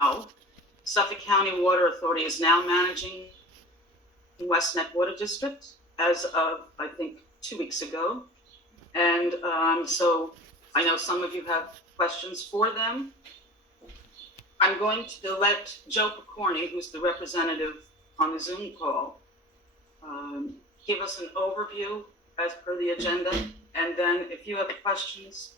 now, Suffolk County Water Authority is now managing West Neck Water District as of, I think, 2 weeks ago. And so I know some of you have questions for them. I'm going to let Joe Picorni, who's the representative on the Zoom call, give us an overview as per the agenda. And then if you have questions,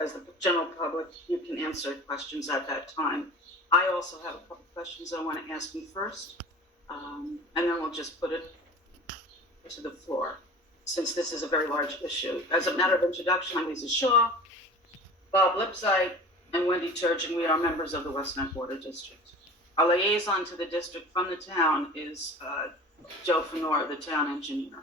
as the general public, you can answer questions at that time. I also have a couple questions I want to ask him first, and then we'll just put it to the floor, since this is a very large issue. As a matter of introduction, I'm Lisa Shaw, Bob Lipsyte, and Wendy Turgeon. We are members of the West Neck Water District. Our liaison to the district from the town is Joe Fenora, the town engineer.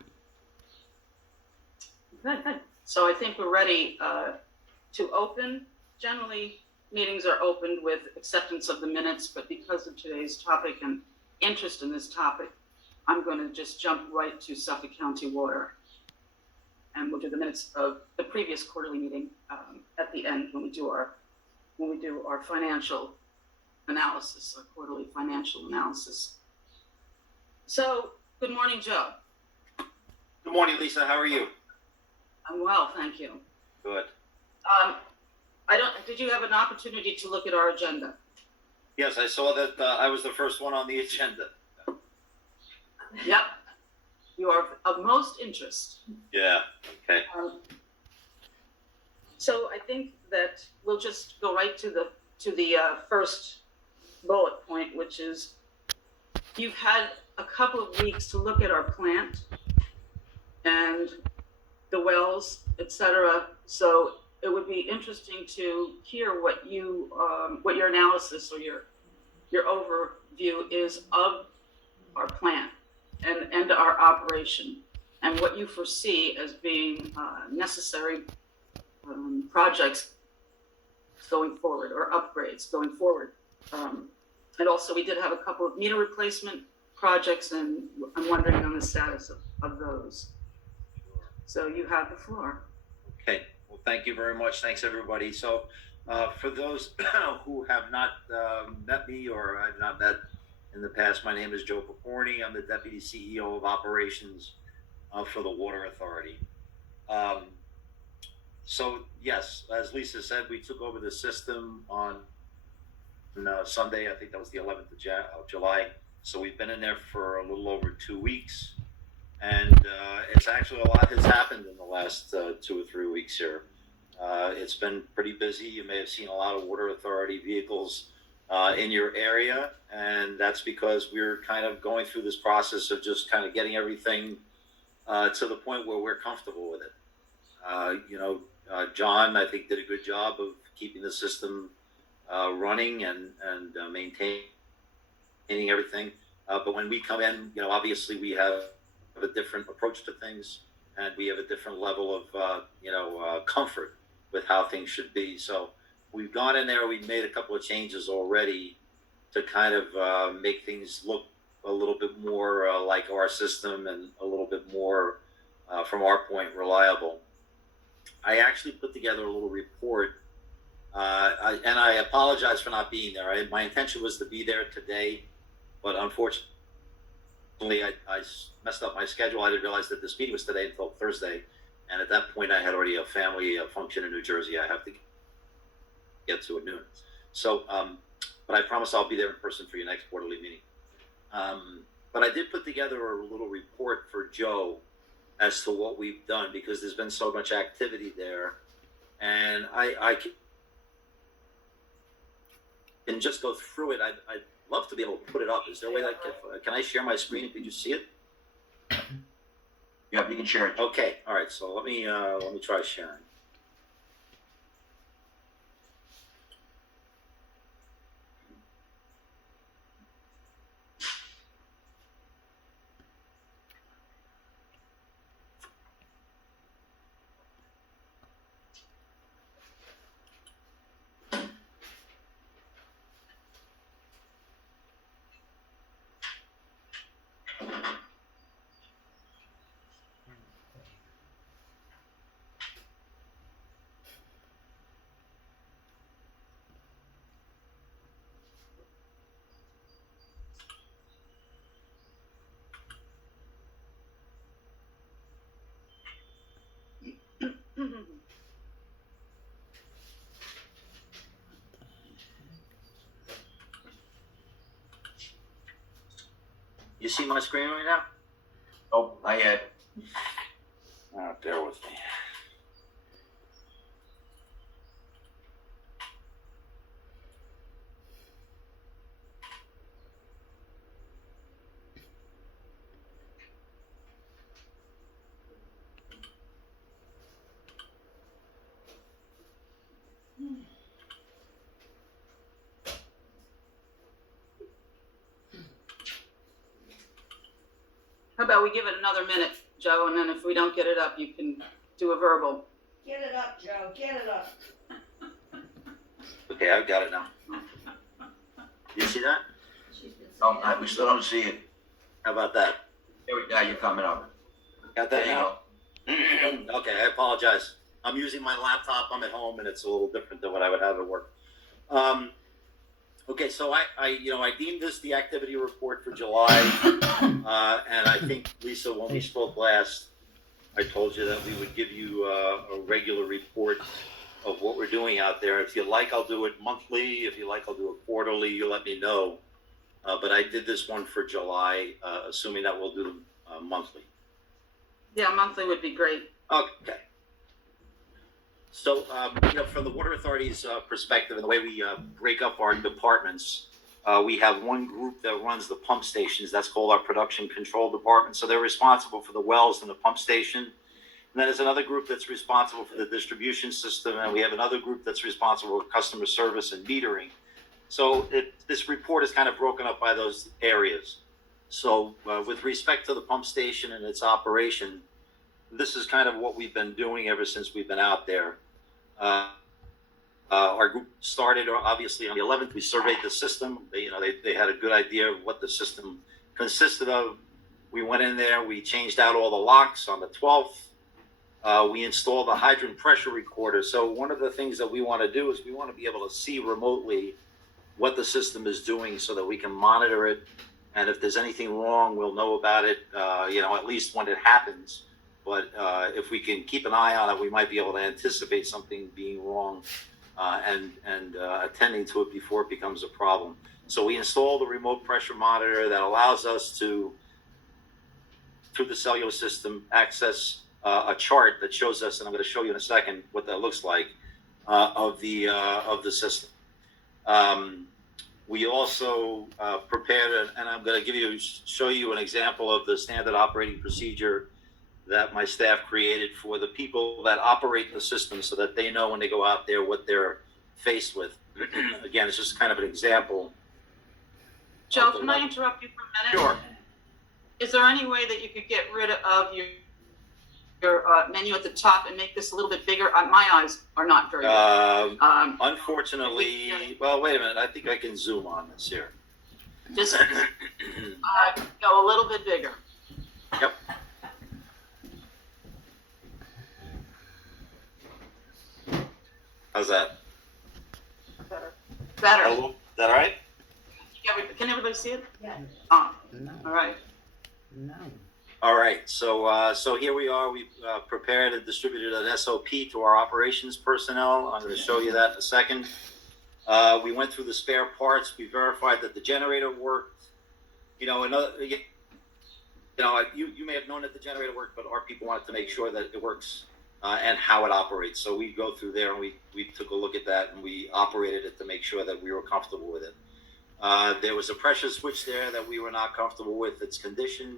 Good. So I think we're ready to open. Generally, meetings are opened with acceptance of the minutes, but because of today's topic and interest in this topic, I'm going to just jump right to Suffolk County Water. And we'll do the minutes of the previous quarterly meeting at the end when we do our financial analysis, our quarterly financial analysis. So, good morning, Joe. Good morning, Lisa. How are you? I'm well, thank you. Good. Did you have an opportunity to look at our agenda? Yes, I saw that I was the first one on the agenda. Yep. You are of most interest. Yeah, okay. So I think that we'll just go right to the first bullet point, which is you've had a couple of weeks to look at our plant and the wells, etc. So it would be interesting to hear what your analysis or your overview is of our plant and our operation, and what you foresee as being necessary projects going forward, or upgrades going forward. And also we did have a couple of meter replacement projects, and I'm wondering on the status of those. So you have the floor. Okay, well, thank you very much. Thanks, everybody. So for those who have not met me or I've not met in the past, my name is Joe Picorni. I'm the Deputy CEO of Operations for the Water Authority. So yes, as Lisa said, we took over the system on Sunday. I think that was the 11th of July. So we've been in there for a little over 2 weeks. And it's actually a lot has happened in the last 2 or 3 weeks here. It's been pretty busy. You may have seen a lot of Water Authority vehicles in your area, and that's because we're kind of going through this process of just kind of getting everything to the point where we're comfortable with it. John, I think, did a good job of keeping the system running and maintaining everything. But when we come in, obviously we have a different approach to things, and we have a different level of comfort with how things should be. So we've gone in there, we've made a couple of changes already to kind of make things look a little bit more like our system and a little bit more, from our point, reliable. I actually put together a little report, and I apologize for not being there. My intention was to be there today, but unfortunately, I messed up my schedule. I didn't realize that this meeting was today until Thursday. And at that point, I had already a family function in New Jersey I have to get to at noon. So, but I promise I'll be there in person for your next quarterly meeting. But I did put together a little report for Joe as to what we've done, because there's been so much activity there. And I can just go through it. I'd love to be able to put it up. Is there a way that can I share my screen? Could you see it? Yep, you can share it. Okay, all right. So let me try sharing. You see my screen right now? Oh, not yet. Bear with me. How about we give it another minute, Joe, and then if we don't get it up, you can do a verbal. Get it up, Joe, get it up. Okay, I've got it now. You see that? Oh, we still don't see it. How about that? Here we go, you're coming up. Got There that you now? go. Okay, I apologize. I'm using my laptop. I'm at home, and it's a little different than what I would have at work. Okay, so I deemed this the activity report for July, and I think, Lisa, when we spoke last, I told you that we would give you a regular report of what we're doing out there. If you like, I'll do it monthly. If you like, I'll do it quarterly. You let me know. But I did this one for July, assuming that we'll do them monthly. Yeah, monthly would be great. Okay. So, from the Water Authority's perspective and the way we break up our departments, we have one group that runs the pump stations. That's called our production control department. So they're responsible for the wells and the pump station. And then there's another group that's responsible for the distribution system. And we have another group that's responsible for customer service and metering. So this report is kind of broken up by those areas. So with respect to the pump station and its operation, this is kind of what we've been doing ever since we've been out there. Our group started obviously on the 11th. We surveyed the system. They had a good idea of what the system consisted of. We went in there. We changed out all the locks on the 12th. We installed a hydrant pressure recorder. So one of the things that we want to do is we want to be able to see remotely what the system is doing so that we can monitor it. And if there's anything wrong, we'll know about it, at least when it happens. But if we can keep an eye on it, we might be able to anticipate something being wrong and attending to it before it becomes a problem. So we installed a remote pressure monitor that allows us to, through the cellular system, access a chart that shows us, and I'm going to show you in a second what that looks like, of the system. We also prepared, and I'm going to show you an example of the standard operating procedure that my staff created for the people that operate the system so that they know when they go out there what they're faced with. Again, it's just kind of an example. Joe, can I interrupt you for a minute? Sure. Is there any way that you could get rid of your menu at the top and make this a little bit bigger? My eyes are not very good. Unfortunately, well, wait a minute. I think I can zoom on this here. Just go a little bit bigger. Yep. How's that? Better. Hello? Is that all right? Can everybody see it? Yeah. No. All right. No. All right. So here we are. We've prepared and distributed an SOP to our operations personnel. I'm going to show you that in a second. We went through the spare parts. We verified that the generator worked. You may have known that the generator worked, but our people wanted to make sure that it works and how it operates. So we go through there and we took a look at that and we operated it to make sure that we were comfortable with it. There was a pressure switch there that we were not comfortable with its condition.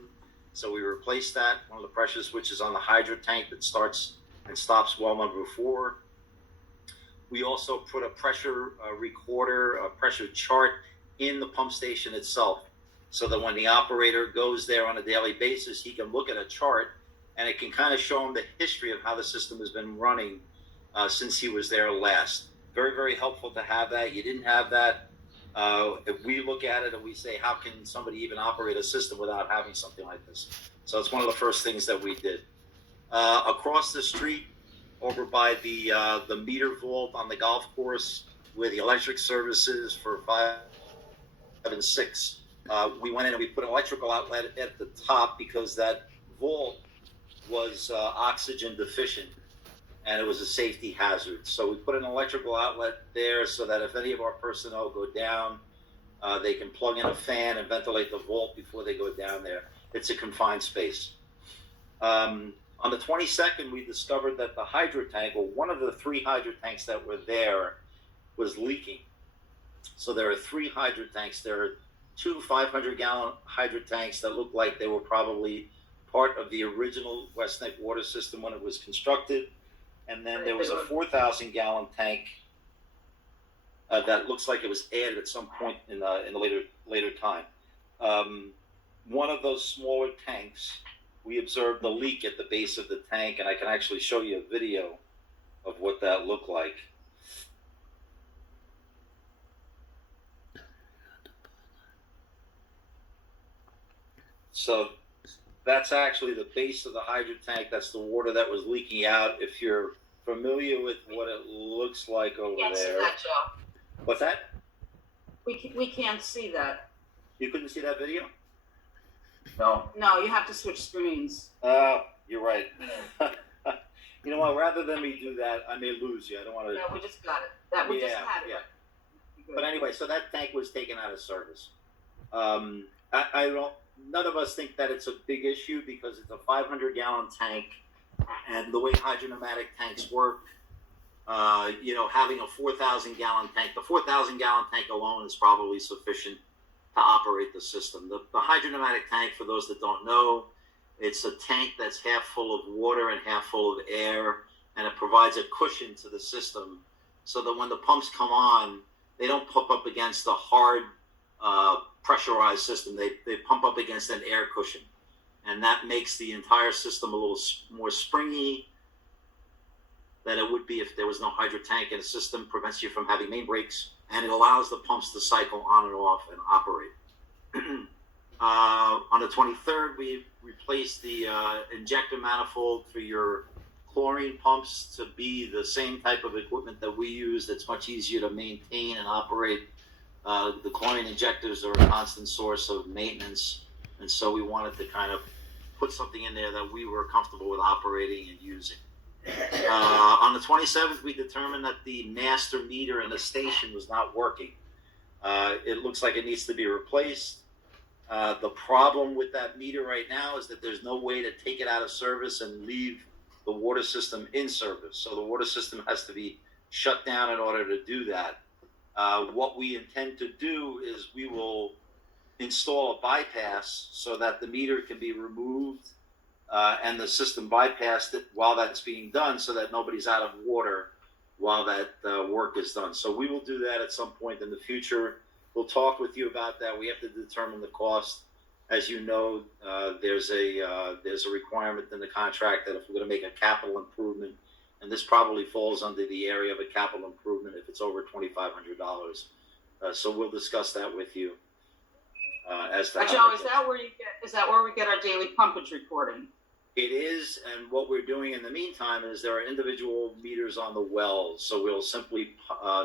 So we replaced that. One of the pressure switches on the hydro tank that starts and stops well number 4. We also put a pressure recorder, a pressure chart in the pump station itself, so that when the operator goes there on a daily basis, he can look at a chart and it can kind of show him the history of how the system has been running since he was there last. Very, very helpful to have that. You didn't have that. If we look at it and we say, how can somebody even operate a system without having something like this? So it's one of the first things that we did. Across the street, over by the meter vault on the golf course, where the electric services for 5 and 6, we went in and we put an electrical outlet at the top because that vault was oxygen deficient and it was a safety hazard. So we put an electrical outlet there so that if any of our personnel go down, They can plug in a fan and ventilate the vault before they go down there. It's a confined space. On the 22nd, we discovered that the hydro tank, or one of the 3 hydro tanks that were there, was leaking. So there are 3 hydro tanks. There are 2 500-gallon hydro tanks that look like they were probably part of the original West Neck water system when it was constructed. And then there was a 4,000-gallon tank that looks like it was added at some point in the later time. One of those smaller tanks, we observed the leak at the base of the tank, and I can actually show you a video of what that looked like. So that's actually the base of the hydro tank. That's the water that was leaking out. If you're familiar with what it looks like over Can't see there. that, Joe. What's that? We can't see that. You couldn't see that video? No, No, you have to switch screens. You're right. You know what? Rather than me do that, I may lose you. I don't want to. No, we just got it. That we just Yeah, had it. yeah. But anyway, so that tank was taken out of service. I don't. None of us think that it's a big issue because it's a 500-gallon tank, and the way hydropneumatic tanks work, having a 4,000-gallon tank, the 4,000-gallon tank alone is probably sufficient to operate the system. The hydropneumatic tank, for those that don't know, it's a tank that's half full of water and half full of air, and it provides a cushion to the system so that when the pumps come on, they don't pump up against a hard pressurized system. They pump up against an air cushion, and that makes the entire system a little more springy than it would be if there was no hydro tank, and the system prevents you from having main breaks, and it allows the pumps to cycle on and off and operate. On the 23rd, we replaced the injector manifold for your chlorine pumps to be the same type of equipment that we use. That's much easier to maintain and operate. The chlorine injectors are a constant source of maintenance, and so we wanted to kind of put something in there that we were comfortable with operating and using. On the 27th, we determined that the master meter in the station was not working. It looks like it needs to be replaced. The problem with that meter right now is that there's no way to take it out of service and leave the water system in service. So the water system has to be shut down in order to do that. What we intend to do is we will install a bypass so that the meter can be removed and the system bypassed it while that's being done so that nobody's out of water while that work is done. So we will do that at some point in the future. We'll talk with you about that. We have to determine the cost. As you know, there's a requirement in the contract that if we're going to make a capital improvement, and this probably falls under the area of a capital improvement if it's over $2,500. So we'll discuss that with you as to Joe, is that where we get our daily pumpage reporting? It is, and what we're doing in the meantime is there are individual meters on the wells, so we'll simply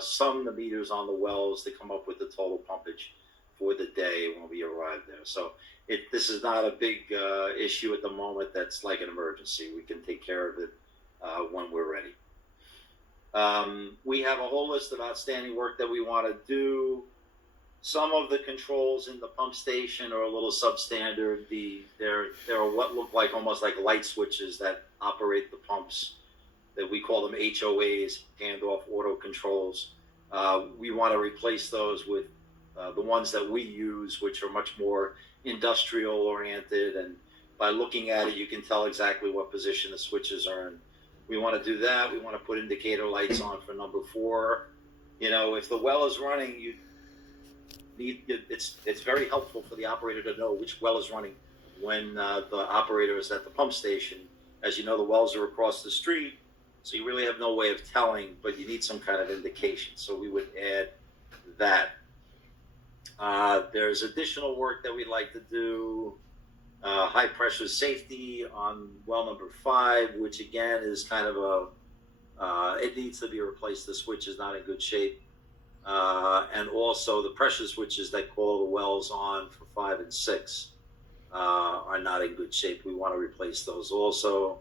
sum the meters on the wells to come up with the total pumpage for the day when we arrive there. So this is not a big issue at the moment that's like an emergency. We can take care of it when we're ready. We have a whole list of outstanding work that we want to do. Some of the controls in the pump station are a little substandard. There are what look like almost like light switches that operate the pumps, that we call them HOAs, handoff auto controls. We want to replace those with the ones that we use, which are much more industrial oriented. And by looking at it, you can tell exactly what position the switches are in. We want to do that. We want to put indicator lights on for number 4. If the well is running, it's very helpful for the operator to know which well is running when the operator is at the pump station. As you know, the wells are across the street, so you really have no way of telling, but you need some kind of indication. So we would add that. There's additional work that we'd like to do. High pressure safety on well number 5, which again is kind of it needs to be replaced. The switch is not in good shape. And also the pressure switches that call the wells on for 5 and 6 are not in good shape. We want to replace those also.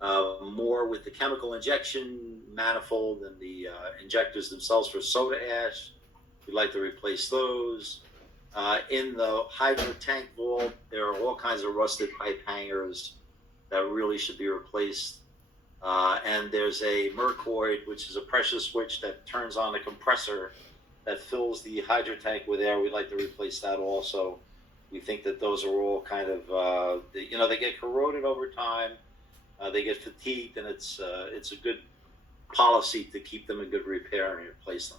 More with the chemical injection manifold and the injectors themselves for soda ash. We'd like to replace those. In the hydro tank vault, there are all kinds of rusted pipe hangers that really should be replaced. And there's a mercoid, which is a pressure switch that turns on the compressor that fills the hydro tank with air. We'd like to replace that also. We think that those are all kind of, they get corroded over time. They get fatigued, and it's a good policy to keep them in good repair and replace them.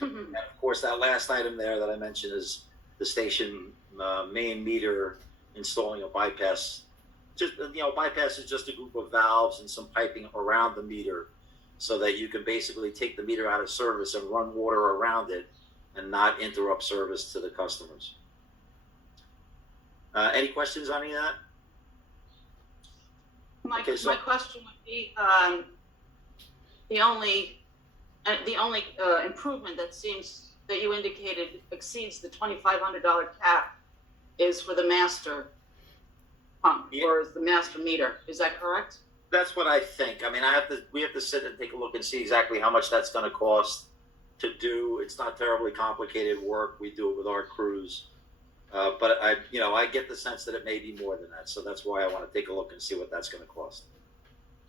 Mm-hmm. And of course, that last item there that I mentioned is the station main meter installing a bypass. Just bypass is just a group of valves and some piping around the meter, so that you can basically take the meter out of service and run water around it and not interrupt service to the customers. Any questions on any of that? My Okay, my question would be, the only improvement that you indicated exceeds the $2,500 cap is for the master pump, Yeah. or is the master meter. Is that correct? That's what I think. I mean, we have to sit and take a look and see exactly how much that's going to cost to do. It's not terribly complicated work. We do it with our crews. But I get the sense that it may be more than that. So that's why I want to take a look and see what that's going to cost.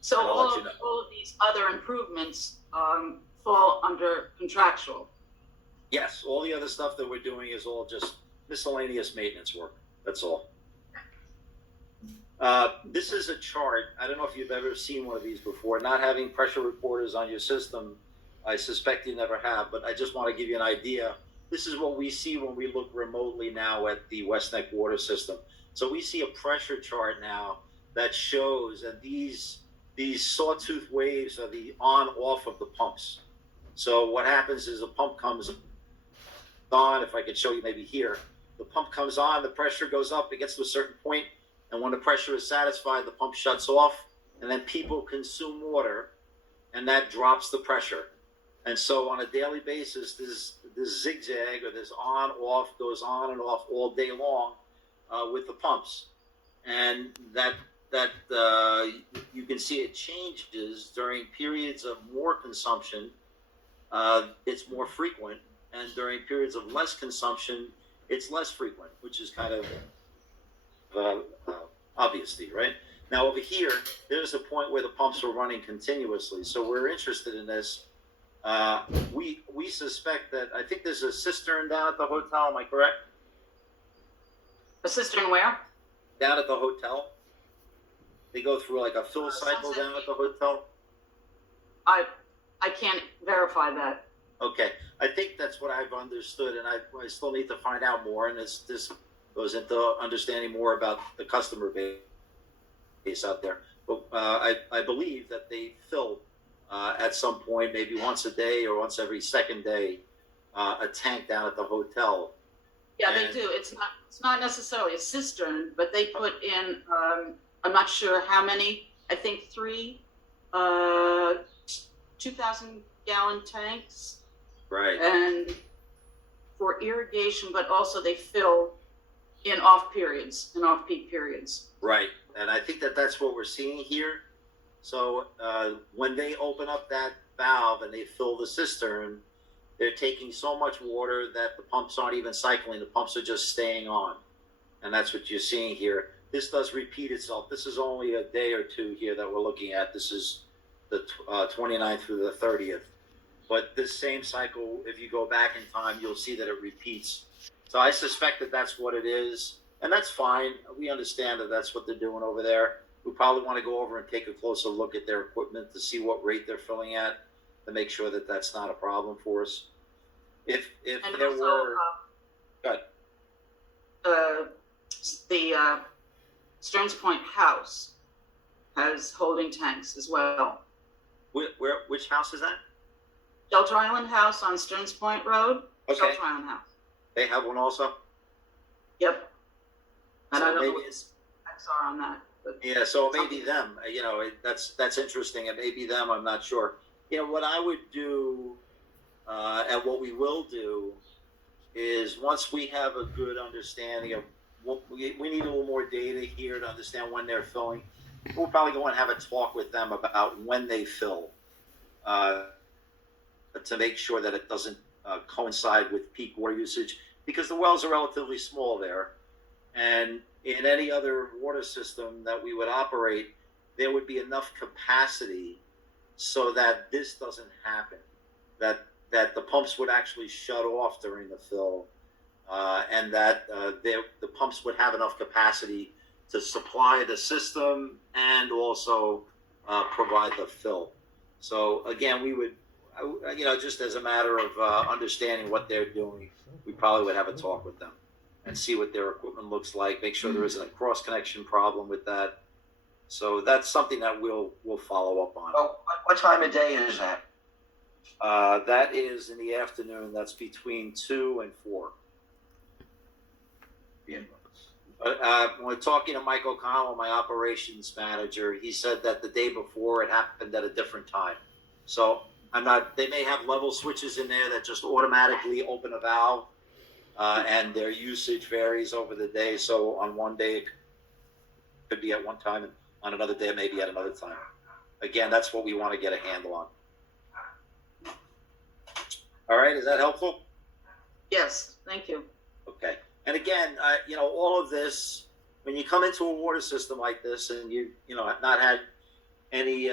So And I'll let you know. all of these other improvements fall under contractual. Yes, all the other stuff that we're doing is all just miscellaneous maintenance work. That's all. This is a chart. I don't know if you've ever seen one of these before. Not having pressure reporters on your system, I suspect you never have, but I just want to give you an idea. This is what we see when we look remotely now at the West Neck water system. So we see a pressure chart now that shows, and these sawtooth waves are the on-off of the pumps. So what happens is the pump comes on, if I could show you maybe here, the pump comes on, the pressure goes up, it gets to a certain point, and when the pressure is satisfied, the pump shuts off, and then people consume water, and that drops the pressure. And so on a daily basis, this zigzag or this on-off goes on and off all day long with the pumps. And that you can see it changes during periods of more consumption. It's more frequent, and during periods of less consumption, it's less frequent, which is kind of obviously, right? Now over here, there's a point where the pumps are running continuously. So we're interested in this. We suspect that, I think there's a cistern down at the hotel, am I correct? A cistern where? Down at the hotel. They go through like a fill cycle Sunset down at the hotel. I can't verify that. Okay, I think that's what I've understood, and I still need to find out more, and this goes into understanding more about the customer base out there. But I believe that they fill at some point, maybe once a day or once every second day, a tank down at the hotel. Yeah, they do. It's not necessarily a cistern, but they put in, I'm not sure how many, I think 3 2,000-gallon tanks. Right. And for irrigation, but also they fill in off-peak periods. Right, and I think that that's what we're seeing here. So when they open up that valve and they fill the cistern, they're taking so much water that the pumps aren't even cycling. The pumps are just staying on, and that's what you're seeing here. This does repeat itself. This is only a day or two here that we're looking at. This is the 29th through the 30th. But this same cycle, if you go back in time, you'll see that it repeats. So I suspect that that's what it is, and that's fine. We understand that that's what they're doing over there. We probably want to go over and take a closer look at their equipment to see what rate they're filling at, to make sure that that's not a problem for us. If And there also, were, good. The Stearns Point house has holding tanks as well. Which house is that? Shelter Island House on Stearns Point Road. Okay. Shelter Island House. They have one also? Yep. And So I don't know maybe- what the specs are on that. But Yeah, so maybe them. That's interesting. It may be them. I'm not sure. What I would do, and what we will do, is once we have a good understanding of what we need a little more data here to understand when they're filling. We'll probably go and have a talk with them about when they fill, to make sure that it doesn't coincide with peak water usage because the wells are relatively small there. And in any other water system that we would operate, there would be enough capacity so that this doesn't happen, that the pumps would actually shut off during the fill, and that the pumps would have enough capacity to supply the system and also provide the fill. So again, we would, just as a matter of understanding what they're doing, we probably would have a talk with them and see what their equipment looks like, make sure there isn't a cross-connection problem with that. So that's something that we'll follow up on. Well, what time of day is that? That is in the afternoon. That's between 2 and 4. Yeah. When we're talking to Mike O'Connell, my operations manager, he said that the day before it happened at a different time. So they may have level switches in there that just automatically open a valve, and their usage varies over the day. So on one day it could be at one time, and on another day it may be at another time. Again, that's what we want to get a handle on. All right, is that helpful? Yes, thank you. Okay. And again, all of this, when you come into a water system like this and you have not had any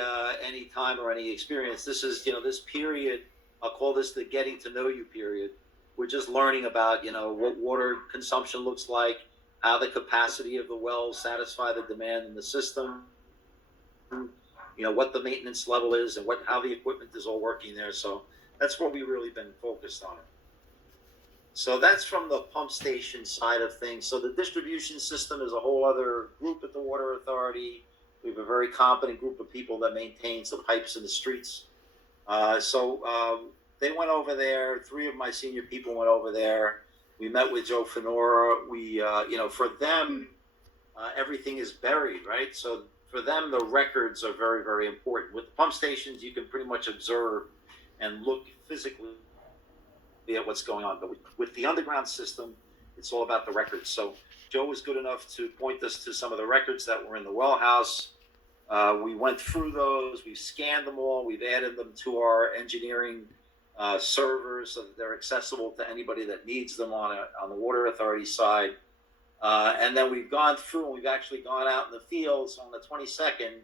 time or any experience, this is, this period, I'll call this the getting to know you period. We're just learning about, what water consumption looks like, how the capacity of the wells satisfy the demand in the system, what the maintenance level is and how the equipment is all working there. So that's what we've really been focused on. So that's from the pump station side of things. So the distribution system is a whole other group at the Water Authority. We have a very competent group of people that maintains the pipes in the streets. They went over there. 3 of my senior people went over there. We met with Joe Fenora. We, for them, everything is buried, right? So for them, the records are very, very important. With the pump stations, you can pretty much observe and look physically at what's going on. But with the underground system, it's all about the records. So Joe was good enough to point us to some of the records that were in the well house. We went through those. We scanned them all. We've added them to our engineering servers so that they're accessible to anybody that needs them on the Water Authority side. And then we've gone through and we've actually gone out in the fields on the 22nd.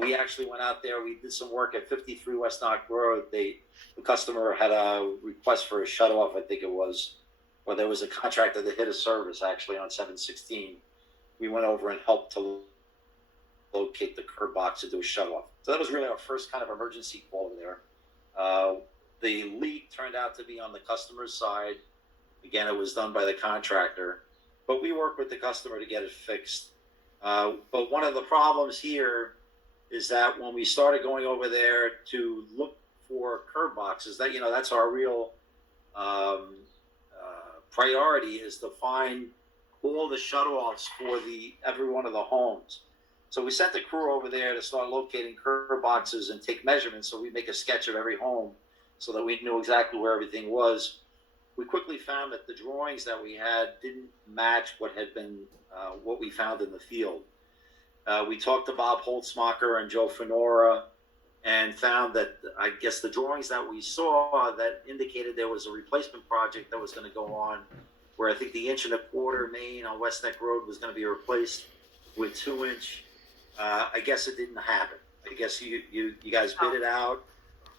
We actually went out there. We did some work at 53 West Knock Road. The customer had a request for a shut-off, I think it was, or there was a contractor that hit a service actually on 716. We went over and helped to locate the curb box to do a shut-off. So that was really our first kind of emergency call over there. The leak turned out to be on the customer's side. Again, it was done by the contractor, but we worked with the customer to get it fixed. But one of the problems here is that when we started going over there to look for curb boxes, that's our real priority, is to find all the shut-offs for every one of the homes. So we sent the crew over there to start locating curb boxes and take measurements, so we make a sketch of every home so that we knew exactly where everything was. We quickly found that the drawings that we had didn't match what had been what we found in the field. We talked to Bob Holtzmacher and Joe Fenora and found that, I guess, the drawings that we saw that indicated there was a replacement project that was going to go on, where I think the 1.25-inch main on West Neck Road was going to be replaced with 2-inch. I guess it didn't happen. I guess you guys bid it out,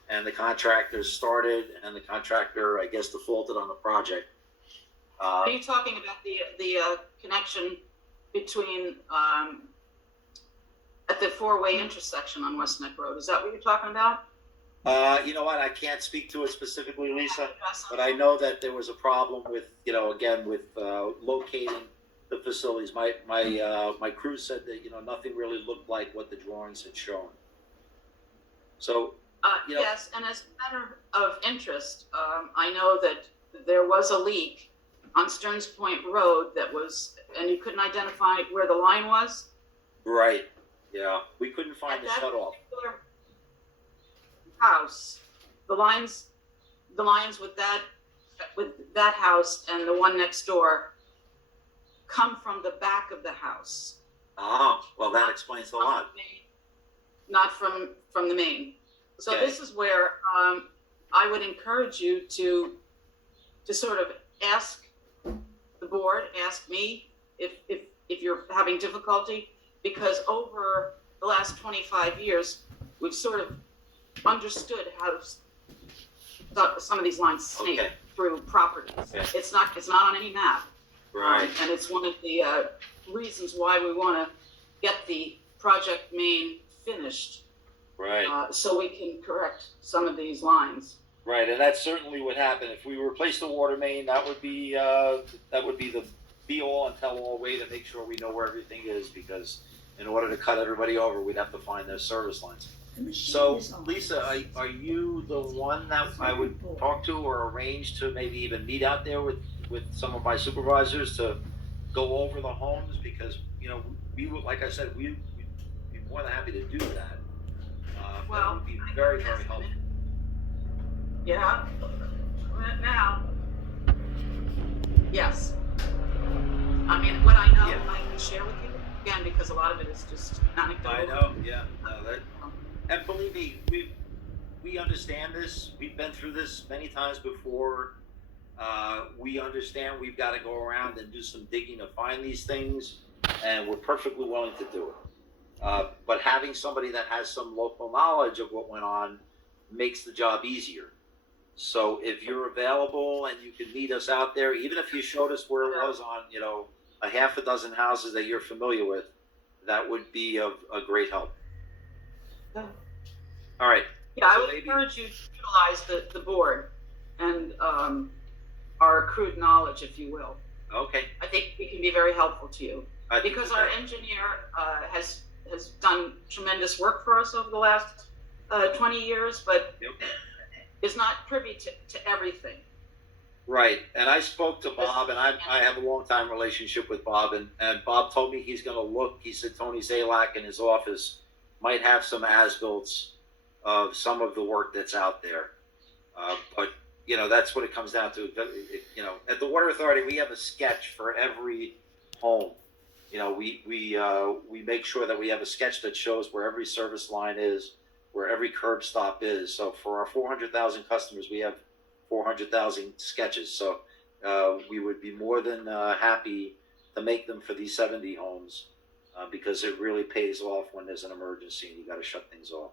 and the contractor started, and the contractor, I guess, defaulted on the project. Are you talking about the connection between at the 4-way intersection on West Neck Road? Is that what you're talking about? You know what? I can't speak to it specifically, Lisa, but I know that there was a problem with, again, with locating the facilities. My crew said that, nothing really looked like what the drawings had shown. So, yes, and as a matter of interest, I know that there was a leak on Stearns Point Road and you couldn't identify where the line was? Right, yeah. We couldn't find the shut-off. House, the lines with that house and the one next door come from the back of the house. Ah, well, that explains a lot. Not from the main. So Okay. this is where I would encourage you to sort of ask the board, ask me if you're having difficulty, because over the last 25 years, we've sort of understood how some of these lines snake Okay. through properties. Okay. It's not on any map. Right. And it's one of the reasons why we want to get the project main finished, Right. so we can correct some of these lines. Right, and that's certainly what happened. If we replace the water main, that would be the be-all and tell-all way to make sure we know where everything is, because in order to cut everybody over, we'd have to find their service lines. So, Lisa, are you the one that I would talk to or arrange to maybe even meet out there with some of my supervisors to go over the homes? Because, we would, like I said, we'd be more than happy to do that. That would be very, very helpful. Yeah, now, yes. I mean, what I know, Yeah. I can share with you, again, because a lot of it is just anecdotal. I know, yeah. And believe me, we understand this. We've been through this many times before. We understand we've got to go around and do some digging to find these things, and we're perfectly willing to do it. But having somebody that has some local knowledge of what went on makes the job easier. So if you're available and you can meet us out there, even if you showed us where it was on, a half a dozen houses that you're familiar with, that would be of a great help. Yeah. All right. Yeah, I So would maybe- encourage you to utilize the board and our accrued knowledge, if you will. Okay. I think we can be very helpful to you. I think Because that- our engineer has done tremendous work for us over the last 20 years, but Yep. is not privy to everything. Right, and I spoke to Bob, and I have a long-time relationship with Bob, and Bob told me he's going to look. He said Tony Zalak in his office might have some as-builts of some of the work that's out there. But, that's what it comes down to. At the Water Authority, we have a sketch for every home. We make sure that we have a sketch that shows where every service line is, where every curb stop is. So for our 400,000 customers, we have 400,000 sketches. So we would be more than happy to make them for these 70 homes because it really pays off when there's an emergency and you got to shut things off.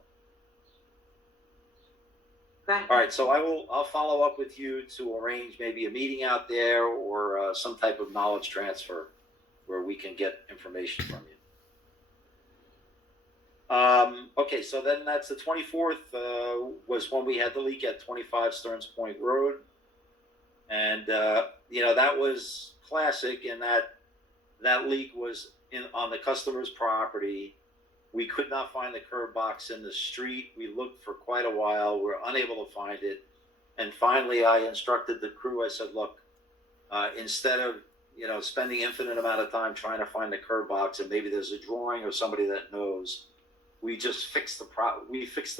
Okay. All right, so I'll follow up with you to arrange maybe a meeting out there or some type of knowledge transfer where we can get information from you. Okay, so then that's the 24th was when we had the leak at 25 Stearns Point Road. And, that was classic in that leak was on the customer's property. We could not find the curb box in the street. We looked for quite a while. We were unable to find it. And finally, I instructed the crew. I said, look, instead of, spending infinite amount of time trying to find the curb box and maybe there's a drawing or somebody that knows, we just fixed the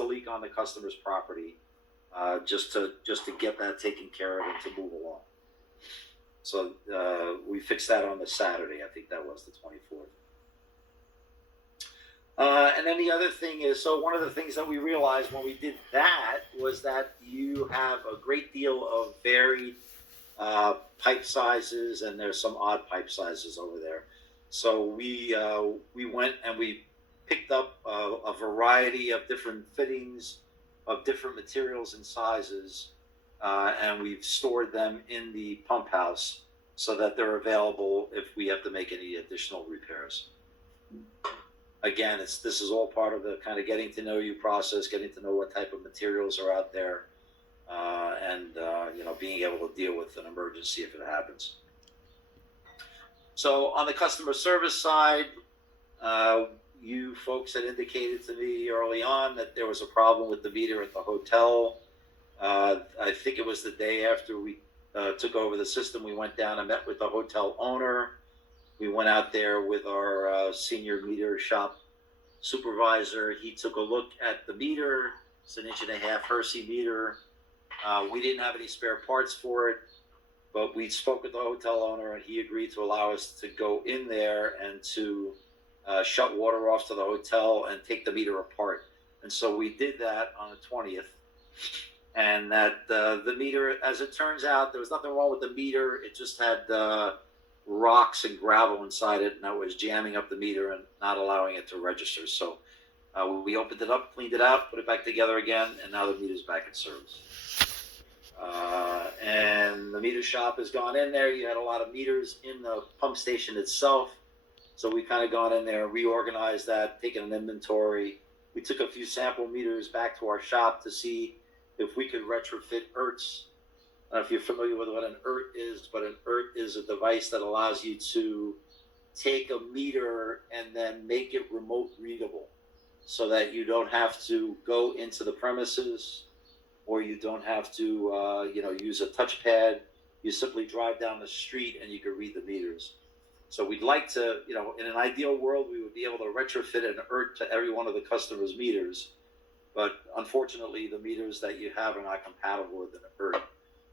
leak on the customer's property, just to get that taken care of and to move along. So we fixed that on the Saturday. I think that was the 24th. And then the other thing is, so one of the things that we realized when we did that was that you have a great deal of varied pipe sizes, and there's some odd pipe sizes over there. So we went and we picked up a variety of different fittings of different materials and sizes, and we've stored them in the pump house so that they're available if we have to make any additional repairs. Again, this is all part of the kind of getting to know you process, getting to know what type of materials are out there, and being able to deal with an emergency if it happens. So on the customer service side, you folks had indicated to me early on that there was a problem with the meter at the hotel. I think it was the day after we took over the system. We went down and met with the hotel owner. We went out there with our senior meter shop supervisor. He took a look at the meter. It's an 1.5-inch Hersey meter. We didn't have any spare parts for it, but we spoke with the hotel owner and he agreed to allow us to go in there and to shut water off to the hotel and take the meter apart. And so we did that on the 20th. and that the meter, as it turns out, there was nothing wrong with the meter. It just had rocks and gravel inside it, and that was jamming up the meter and not allowing it to register. So we opened it up, cleaned it out, put it back together again, and now the meter's back in service. And the meter shop has gone in there. You had a lot of meters in the pump station itself. So we kind of gone in there, reorganized that, taken an inventory. We took a few sample meters back to our shop to see if we could retrofit ERTs. I don't know if you're familiar with what an ERT is, but an ERT is a device that allows you to take a meter and then make it remote readable so that you don't have to go into the premises or you don't have to, use a touchpad. You simply drive down the street and you can read the meters. So we'd like to, in an ideal world, we would be able to retrofit an ERT to every one of the customer's meters. But unfortunately, the meters that you have are not compatible with an ERT.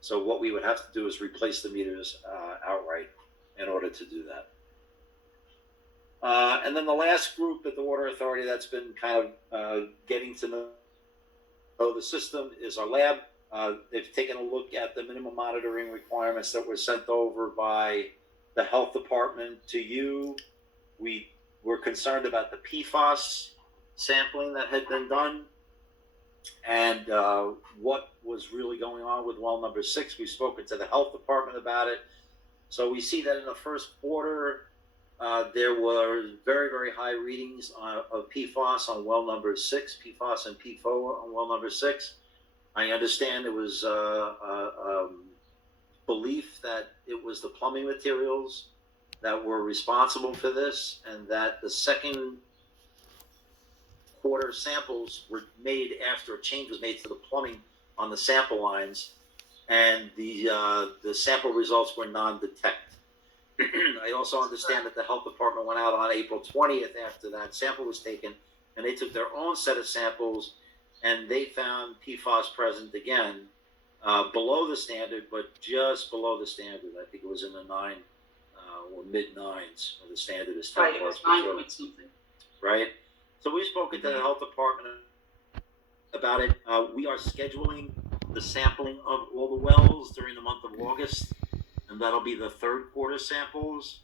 So what we would have to do is replace the meters outright in order to do that. And then the last group at the Water Authority that's been kind of getting to know the system is our lab. They've taken a look at the minimum monitoring requirements that were sent over by the health department to you. We were concerned about the PFAS sampling that had been done and what was really going on with well number 6. We've spoken to the health department about it. So we see that in the first quarter, there were very, very high readings of PFAS on well number 6, PFAS and PFOA on well number 6. I understand it was belief that it was the plumbing materials that were responsible for this, and that the second quarter samples were made after a change was made to the plumbing on the sample lines, and the sample results were non-detect. I also understand that the health department went out on April 20th after that sample was taken, and they took their own set of samples, and they found PFAS present again, below the standard, but just below the standard. I think it was in the 9 or mid-9s, where the standard is 10 Right, it was parts per 9 point something. right? So we've spoken to the health department about it. We are scheduling the sampling of all the wells during the month of August, and that'll be the third quarter samples.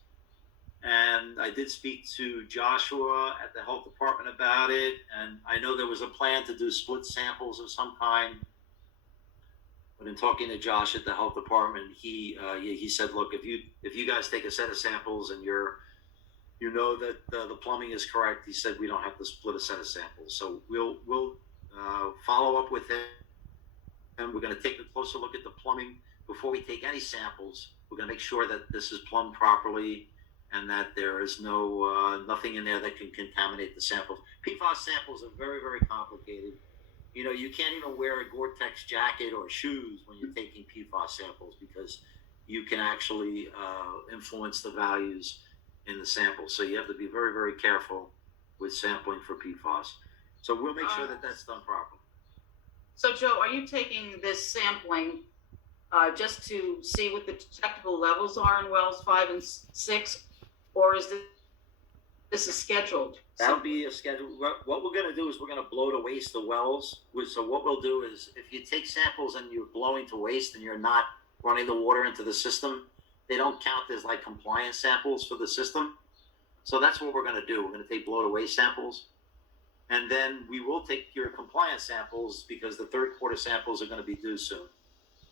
And I did speak to Joshua at the health department about it, and I know there was a plan to do split samples of some kind. But in talking to Josh at the health department, he said, look, if you guys take a set of samples and you know that the plumbing is correct, he said we don't have to split a set of samples. So we'll follow up with him, and we're going to take a closer look at the plumbing before we take any samples. We're going to make sure that this is plumbed properly and that there is nothing in there that can contaminate the samples. PFAS samples are very, very complicated. You can't even wear a Gore-Tex jacket or shoes when you're taking PFAS samples because you can actually influence the values in the sample. So you have to be very, very careful with sampling for PFAS. So we'll make sure that that's done properly. So Joe, are you taking this sampling just to see what the detectable levels are in wells 5 and 6, or is this is scheduled? That'll be a schedule. What we're going to do is we're going to blow to waste the wells. So what we'll do is if you take samples and you're blowing to waste and you're not running the water into the system, they don't count as like compliance samples for the system. So that's what we're going to do. We're going to take blow to waste samples. And then we will take your compliance samples because the third quarter samples are going to be due soon.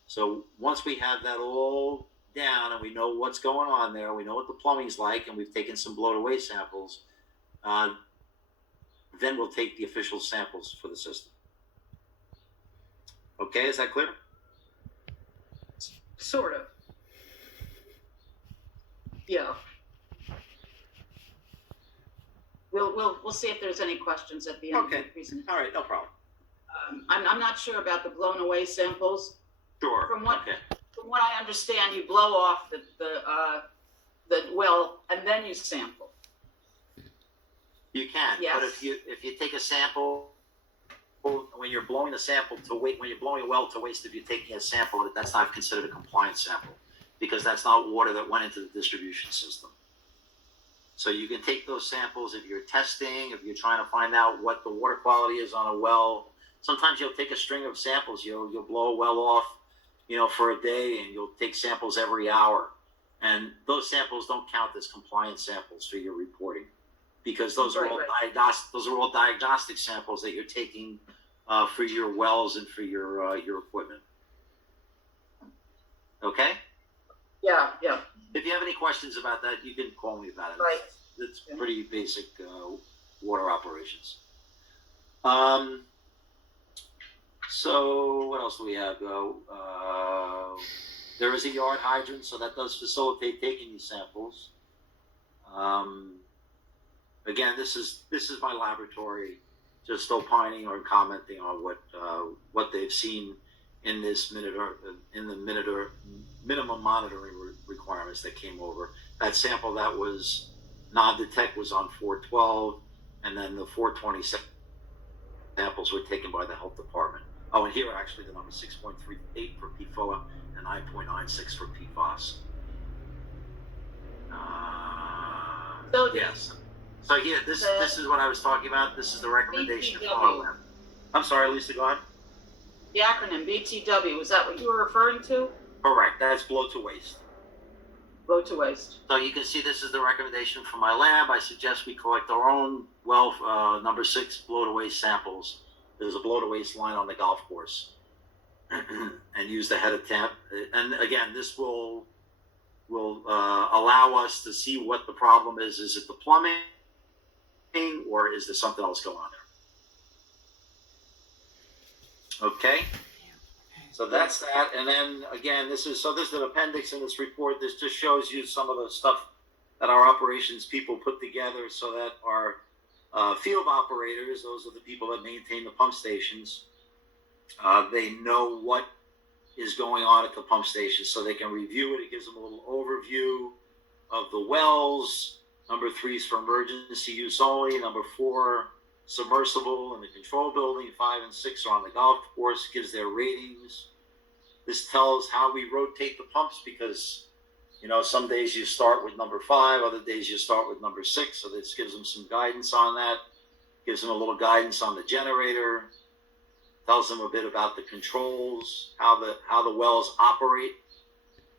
So once we have that all down and we know what's going on there, we know what the plumbing's like, and we've taken some blow to waste samples, then we'll take the official samples for the system. Okay, is that clear? Sort of. Yeah. We'll see if there's any questions at the end of the presentation. All right, no problem. I'm not sure about the blown away samples. Sure. From what I understand, you blow off the well and then you sample. You can, yes. But if you take a sample, when you're blowing a sample to waste, when you're blowing a well to waste, if you're taking a sample, that's not considered a compliance sample because that's not water that went into the distribution system. So you can take those samples if you're testing, if you're trying to find out what the water quality is on a well, sometimes you'll take a string of samples. You'll blow a well off, for a day, and you'll take samples every hour, and those samples don't count as compliance samples for your reporting, because those are all diagnostic samples that you're taking for your wells and for your equipment. Okay. Yeah, yeah. If you have any questions about that, you can call me about it. Right. It's pretty basic water operations. So what else do we have? There is a yard hydrant, so that does facilitate taking these samples. Again, this is my laboratory, just opining or commenting on what they've seen in this minimum monitoring requirements that came over. That sample that was non-detect was on 412, and then the 420 samples were taken by the health department. Oh, and here actually the number 6.38 for PFOA and 9.96 for PFOS. Yes. So here, this is what I was talking about. This is the recommendation from our lab. I'm sorry, Lisa, go ahead. The acronym BTW, is that what you were referring to? Correct. That's blow to waste. Blow to waste. So you can see this is the recommendation from my lab. I suggest we collect our own well number 6 blow to waste samples. There's a blow to waste line on the golf course, and use the head of tap. And again, this will allow us to see what the problem is. Is it the plumbing, or is there something else going on there? Okay. So that's that. And then again, this is an appendix in this report. This just shows you some of the stuff that our operations people put together so that our field operators, those are the people that maintain the pump stations, they know what is going on at the pump station so they can review it. It gives them a little overview of the wells. Number 3 is for emergency use only. Number 4, submersible in the control building. 5 and 6 are on the golf course. Gives their ratings. This tells how we rotate the pumps, because some days you start with number 5, other days you start with number 6. So this gives them some guidance on that. Gives them a little guidance on the generator. Tells them a bit about the controls, how the wells operate.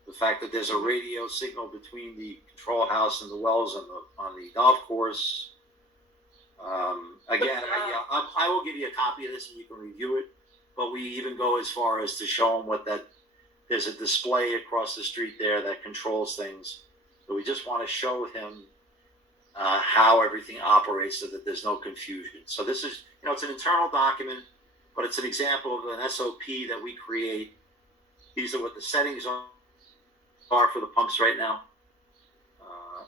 The fact that there's a radio signal between the control house and the wells on the golf course. Again, I will give you a copy of this and you can review it. But we even go as far as to show them there's a display across the street there that controls things. So we just want to show him how everything operates so that there's no confusion. So this is, it's an internal document, but it's an example of an SOP that we create. These are what the settings are for the pumps right now.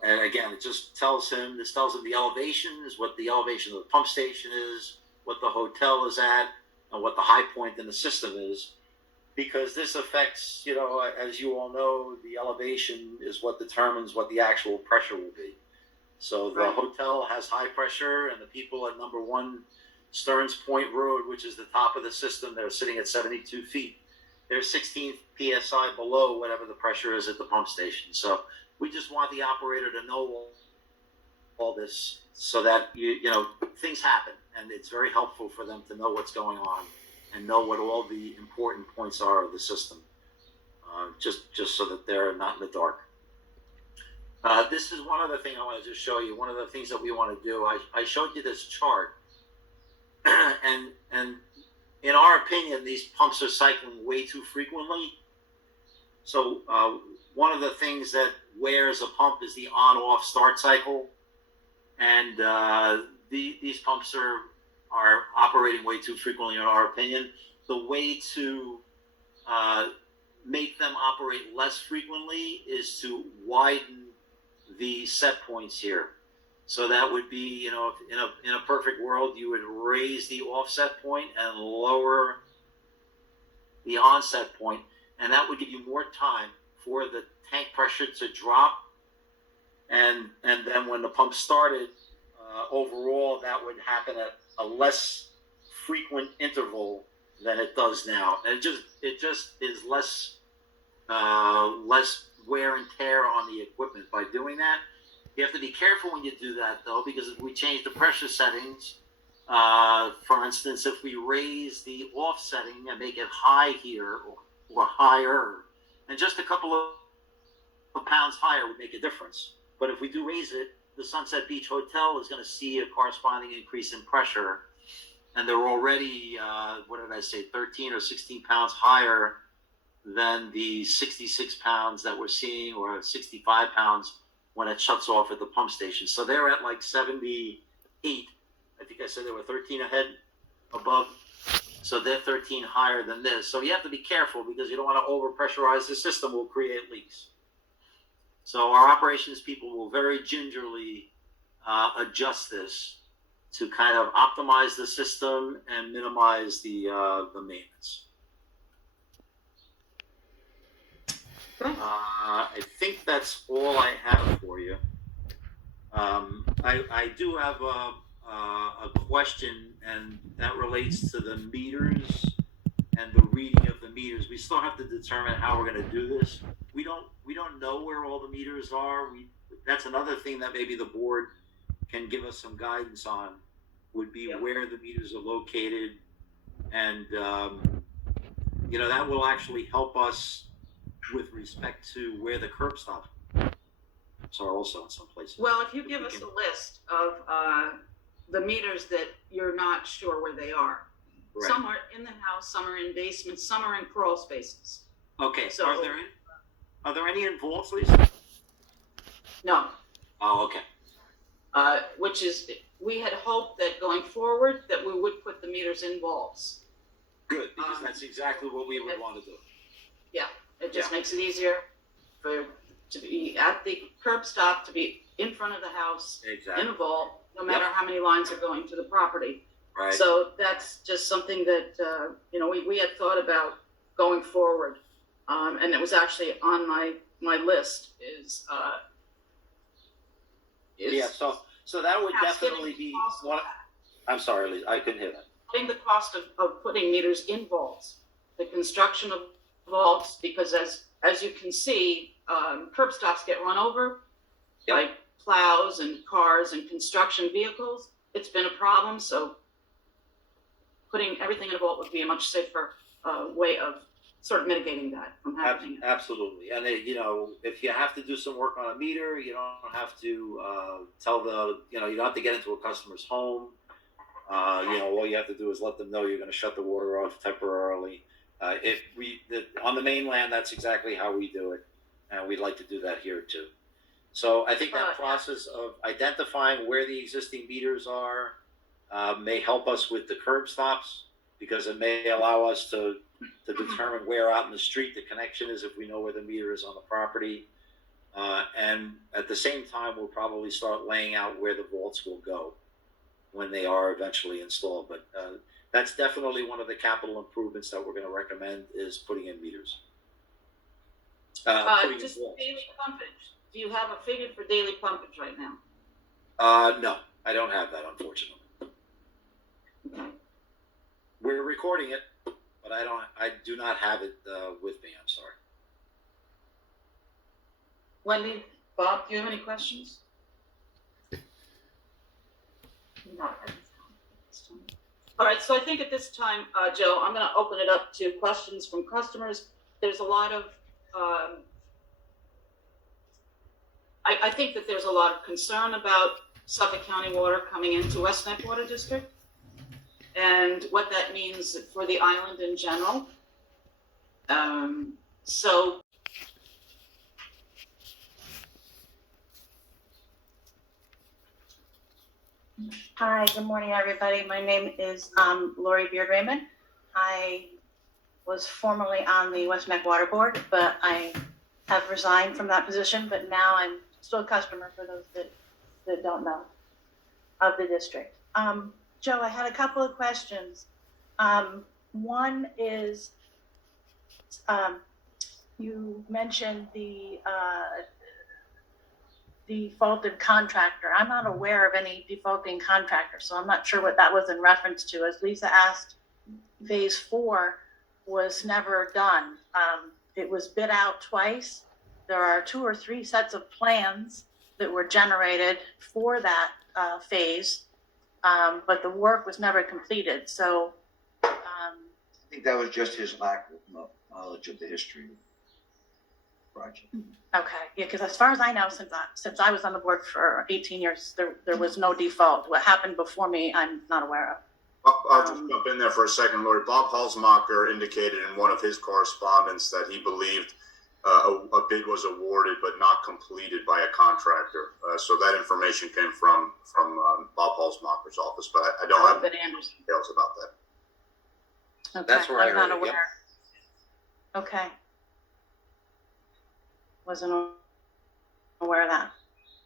And again, it just tells him the elevations, what the elevation of the pump station is, what the hotel is at, and what the high point in the system is. Because this affects, as you all know, the elevation is what determines what the actual pressure will be. So the hotel has high pressure, and the people at number 1 Stearns Point Road, which is the top of the system, they're sitting at 72 feet. They're 16 psi below whatever the pressure is at the pump station. So we just want the operator to know all this so that things happen, and it's very helpful for them to know what's going on and know what all the important points are of the system, just so that they're not in the dark. This is one other thing I want to just show you. One of the things that we want to do, I showed you this chart, and in our opinion, these pumps are cycling way too frequently. So one of the things that wears a pump is the on-off start cycle, and these pumps are operating way too frequently in our opinion. The way to make them operate less frequently is to widen the set points here. So that would be, in a perfect world, you would raise the offset point and lower the onset point, and that would give you more time for the tank pressure to drop. And then when the pump started, overall, that would happen at a less frequent interval than it does now. And it just is less wear and tear on the equipment by doing that. You have to be careful when you do that, though, because if we change the pressure settings, For instance, if we raise the offsetting and make it high here or higher, and just a couple of pounds higher would make a difference. But if we do raise it, the Sunset Beach Hotel is going to see a corresponding increase in pressure, and they're already, 13 or 16 pounds higher than the 66 pounds that we're seeing, or 65 pounds when it shuts off at the pump station. So they're at like 78. I think I said they were 13 ahead above. So they're 13 higher than this. So you have to be careful because you don't want to overpressurize the system, will create leaks. So our operations people will very gingerly adjust this to kind of optimize the system and minimize the maintenance. I think that's all I have for you. I do have a question, and that relates to the meters and the reading of the meters. We still have to determine how we're going to do this. We don't know where all the meters are. That's another thing that maybe the board can give us some guidance on, would be where the meters are located, and that will actually help us with respect to where the curb stops are also in some places. Well, if you give us a list of the meters that you're not sure where they are. Right. Some are in the house, some are in basements, some are in crawl spaces. Okay, so are there any in vaults, Lisa? No. Oh, okay. Which is, we had hoped that going forward that we would put the meters in vaults. Good, because that's exactly what we would want to do. Yeah, it just makes it easier to be at the curb stop, to be in front of the house, in a vault, no matter how many lines are going to the property. Right. So that's just something that, we had thought about going forward. And it was actually on my list is so that would definitely be one. I'm sorry, Lisa, I couldn't hear that. Putting the cost of putting meters in vaults, the construction of vaults, because as you can see, curb stops get run over by plows and cars and construction vehicles. It's been a problem, so putting everything in a vault would be a much safer way of sort of mitigating that from happening. Absolutely. And if you have to do some work on a meter, you don't have to you don't have to get into a customer's home. All you have to do is let them know you're going to shut the water off temporarily. On the mainland, that's exactly how we do it, and we'd like to do that here too. So I think that process of identifying where the existing meters are may help us with the curb stops, because it may allow us to determine where out in the street the connection is if we know where the meter is on the property. And at the same time, we'll probably start laying out where the vaults will go when they are eventually installed. But that's definitely one of the capital improvements that we're going to recommend, is putting in meters. Just daily pumpage. Do you have a figure for daily pumpage right now? No, I don't have that, unfortunately. Okay. We're recording it, but I do not have it with me. I'm sorry. Wendy, Bob, do you have any questions? Not at this time. All right, so I think at this time, Joe, I'm going to open it up to questions from customers. There's a lot of, I think that there's a lot of concern about Suffolk County water coming into West Neck Water District and what that means for the island in general. So hi, good morning, everybody. My name is Lori Beard Raymond. I was formerly on the West Neck Water Board, but I have resigned from that position, but now I'm still a customer for those that don't know of the district. Joe, I had a couple of questions. One is, you mentioned the defaulted contractor. I'm not aware of any defaulting contractor, so I'm not sure what that was in reference to. As Lisa asked, phase 4 was never done. It was bid out twice. There are 2 or 3 sets of plans that were generated for that phase. but the work was never completed, so, I think that was just his lack of knowledge of the history of the project. okay, yeah, because as far as I know, since I was on the board for 18 years, there was no default. What happened before me, I'm not aware of. I'll just jump in there for a second, Lori. Bob Halsmacher indicated in one of his correspondence that he believed a bid was awarded but not completed by a contractor. So that information came from Bob Halsmacher's office, but I don't have details about that. Okay, That's where I I'm not heard it, yep. aware. Okay. Wasn't aware of that,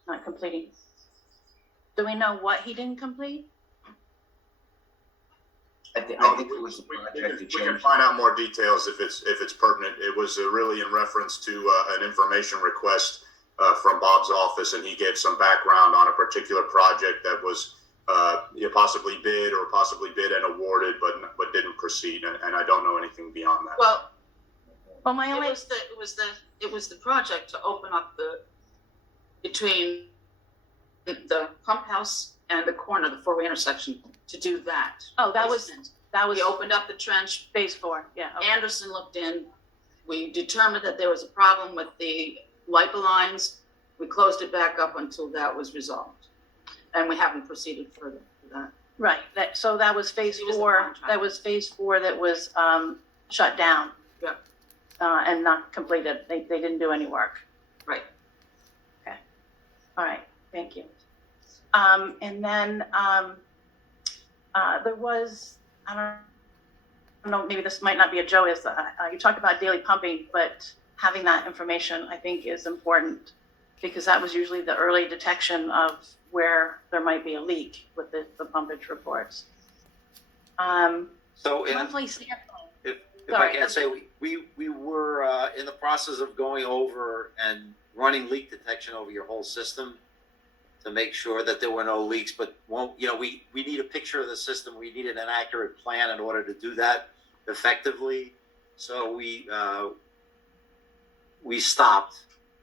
not completing. Do we know what he didn't complete? I think it was the project that We can changed. find out more details if it's pertinent. It was really in reference to an information request from Bob's office, and he gave some background on a particular project that was possibly bid and awarded, but didn't proceed. And I don't know anything beyond that. Well, Well, my only, it was the project to open up between the pump house and the corner, the four-way intersection, to do that. oh, that was We opened up the trench. phase 4, yeah. Okay. Anderson looked in. We determined that there was a problem with the LIPA lines. We closed it back up until that was resolved. And we haven't proceeded further with that. Right, so that was phase He was the 4, contractor. that was phase 4 that was shut down. Yeah. And not completed, they didn't do any work. Right. Okay, all right, thank you. And then there was, I don't know, maybe this might not be a Joe, is you talked about daily pumping, but having that information I think is important because that was usually the early detection of where there might be a leak with the pumpage reports. So Monthly sampling. if Sorry. I can say, we were in the process of going over and running leak detection over your whole system to make sure that there were no leaks. But we need a picture of the system. We needed an accurate plan in order to do that effectively. So we stopped,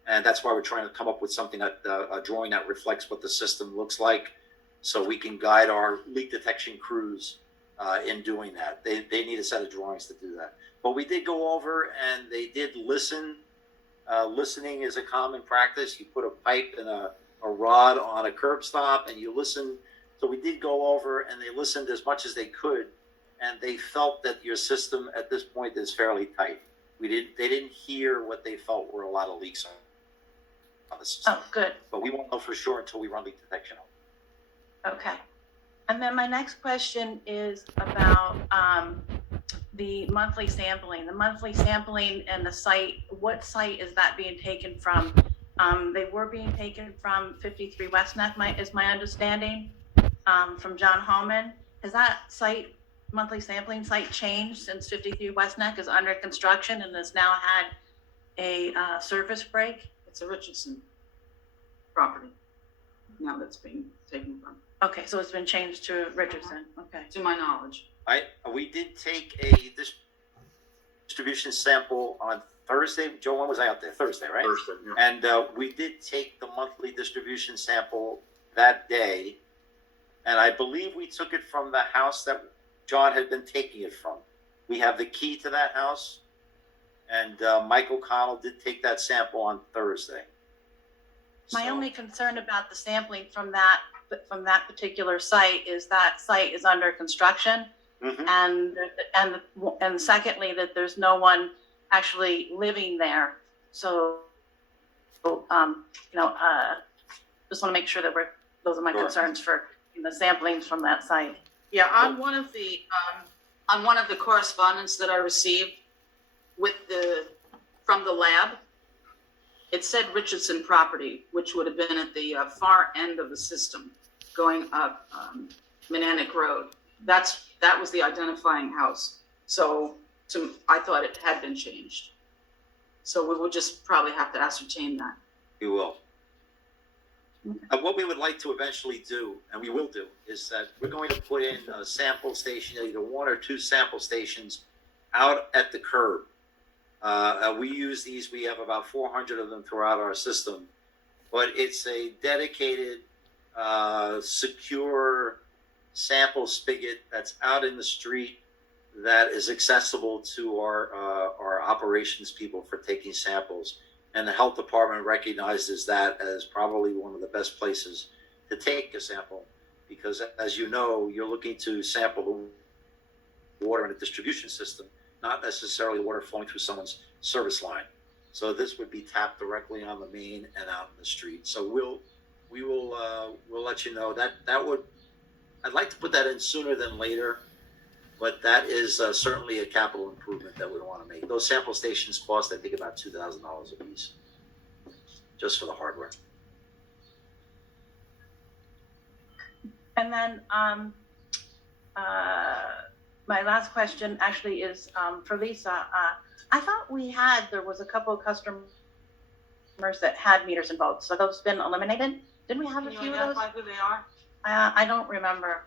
and that's why we're trying to come up with something that a drawing that reflects what the system looks like, so we can guide our leak detection crews in doing that. They need a set of drawings to do that. But we did go over, and they did listen. Listening is a common practice. You put a pipe and a rod on a curb stop, and you listen. So we did go over, and they listened as much as they could, and they felt that your system at this point is fairly tight. They didn't hear what they felt were a lot of leaks on the system. Oh, good. But we won't know for sure until we run leak detection. Okay. And then my next question is about the monthly sampling. The monthly sampling and the site, what site is that being taken from? They were being taken from 53 West Neck, is my understanding, from John Holman. Has that site, monthly sampling site, changed since 53 West Neck is under construction and has now had a service break? It's a Richardson property now that's being taken from, Okay, so it's been changed to Richardson. Okay. to my knowledge. We did take a distribution sample on Thursday. Joe, when was I out there? Thursday, right? Thursday, yeah. And we did take the monthly distribution sample that day. And I believe we took it from the house that John had been taking it from. We have the key to that house. And Mike O'Connell did take that sample on Thursday. My So- only concern about the sampling from that particular site is that site is under construction, Mhm. and secondly that there's no one actually living there. So, just want to make sure that those are my Sure. concerns for the samplings from that site. Yeah, on one of the correspondence that I received from the lab, it said Richardson property, which would have been at the far end of the system, going up Mananic Road. That was the identifying house. So I thought it had been changed. So we would just probably have to ascertain that. We will. What we would like to eventually do, and we will do, is that we're going to put in a sample station, either one or two sample stations out at the curb. We use these, we have about 400 of them throughout our system, but it's a dedicated, secure sample spigot that's out in the street that is accessible to our operations people for taking samples. And the health department recognizes that as probably one of the best places to take a sample, because as you know, you're looking to sample the water in a distribution system, not necessarily water flowing through someone's service line. So this would be tapped directly on the main and out in the street. So we'll let you know that would, I'd like to put that in sooner than later, but that is certainly a capital improvement that we want to make. Those sample stations cost, I think, about $2,000 a piece, just for the hardware. And then my last question actually is for Lisa. I thought there was a couple of customers that had meters involved. So those been eliminated? Didn't we have Can a you few of those? identify who they are? I don't remember.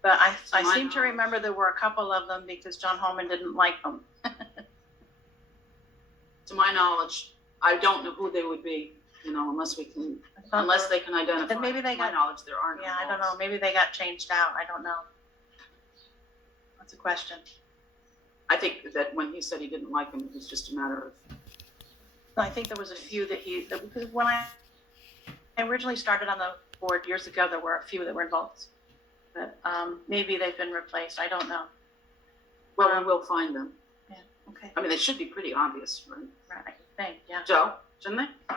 But I my seem to knowledge. remember there were a couple of them because John Holman didn't like them. To my knowledge, I don't know who they would be, unless they can identify. Then maybe they To my got- knowledge, there are no. Yeah, I don't know. laws. Maybe they got changed out. I don't know. That's a question. I think that when he said he didn't like them, it was just a matter of, I think there was a few because when I originally started on the board years ago, there were a few that were involved. But maybe they've been replaced. I don't know. well, we will find them. Okay. I mean, they should be pretty obvious, right? Right, I think, yeah. Joe, shouldn't they?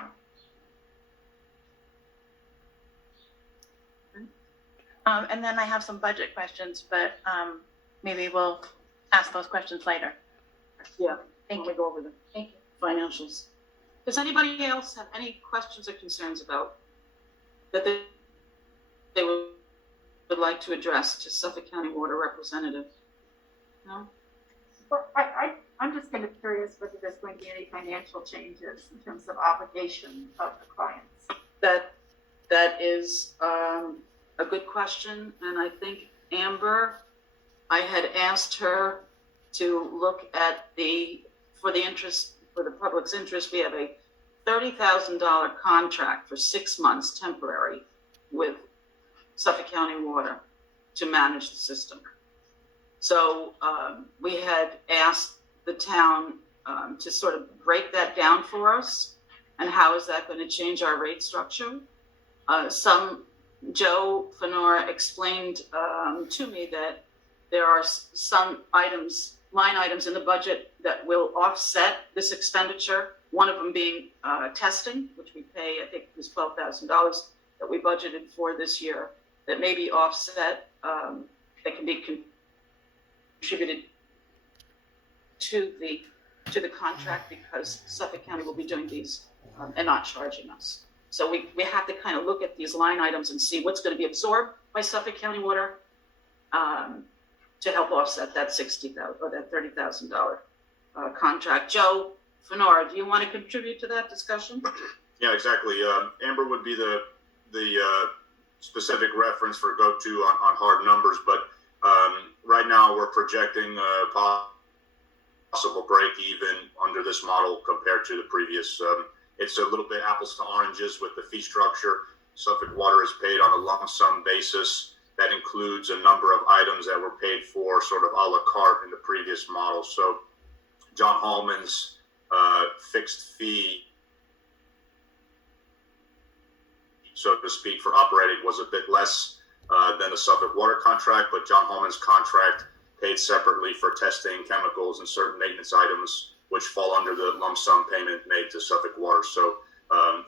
And then I have some budget questions, but maybe we'll ask those questions later. Yeah. Thank When you. we go over the Thank you. financials. Does anybody else have any questions or concerns about that they would like to address to Suffolk County Water Representative? No? Well, I'm just kind of curious whether there's going to be any financial changes in terms of obligation of the clients. That is a good question, and I think Amber, I had asked her to look at for the public's interest, we have a $30,000 contract for 6 months temporary with Suffolk County Water to manage the system. So we had asked the town to sort of break that down for us, and how is that going to change our rate structure? Joe Fenora explained to me that there are some line items in the budget that will offset this expenditure. One of them being testing, which we pay, I think it was $12,000 that we budgeted for this year, that may be offset, that can be contributed to the contract because Suffolk County will be doing these and not charging us. So we have to kind of look at these line items and see what's going to be absorbed by Suffolk County Water to help offset that $60,000 or that $30,000 contract. Joe Fenora, do you want to contribute to that discussion? Yeah, exactly. Amber would be the specific reference for go-to on hard numbers, but right now we're projecting possible break even under this model compared to the previous. It's a little bit apples to oranges with the fee structure. Suffolk Water is paid on a lump sum basis. That includes a number of items that were paid for sort of a la carte in the previous model. So John Hallman's fixed fee, so to speak, for operating was a bit less than the Suffolk Water contract, but John Hallman's contract paid separately for testing, chemicals, and certain maintenance items, which fall under the lump sum payment made to Suffolk Water. So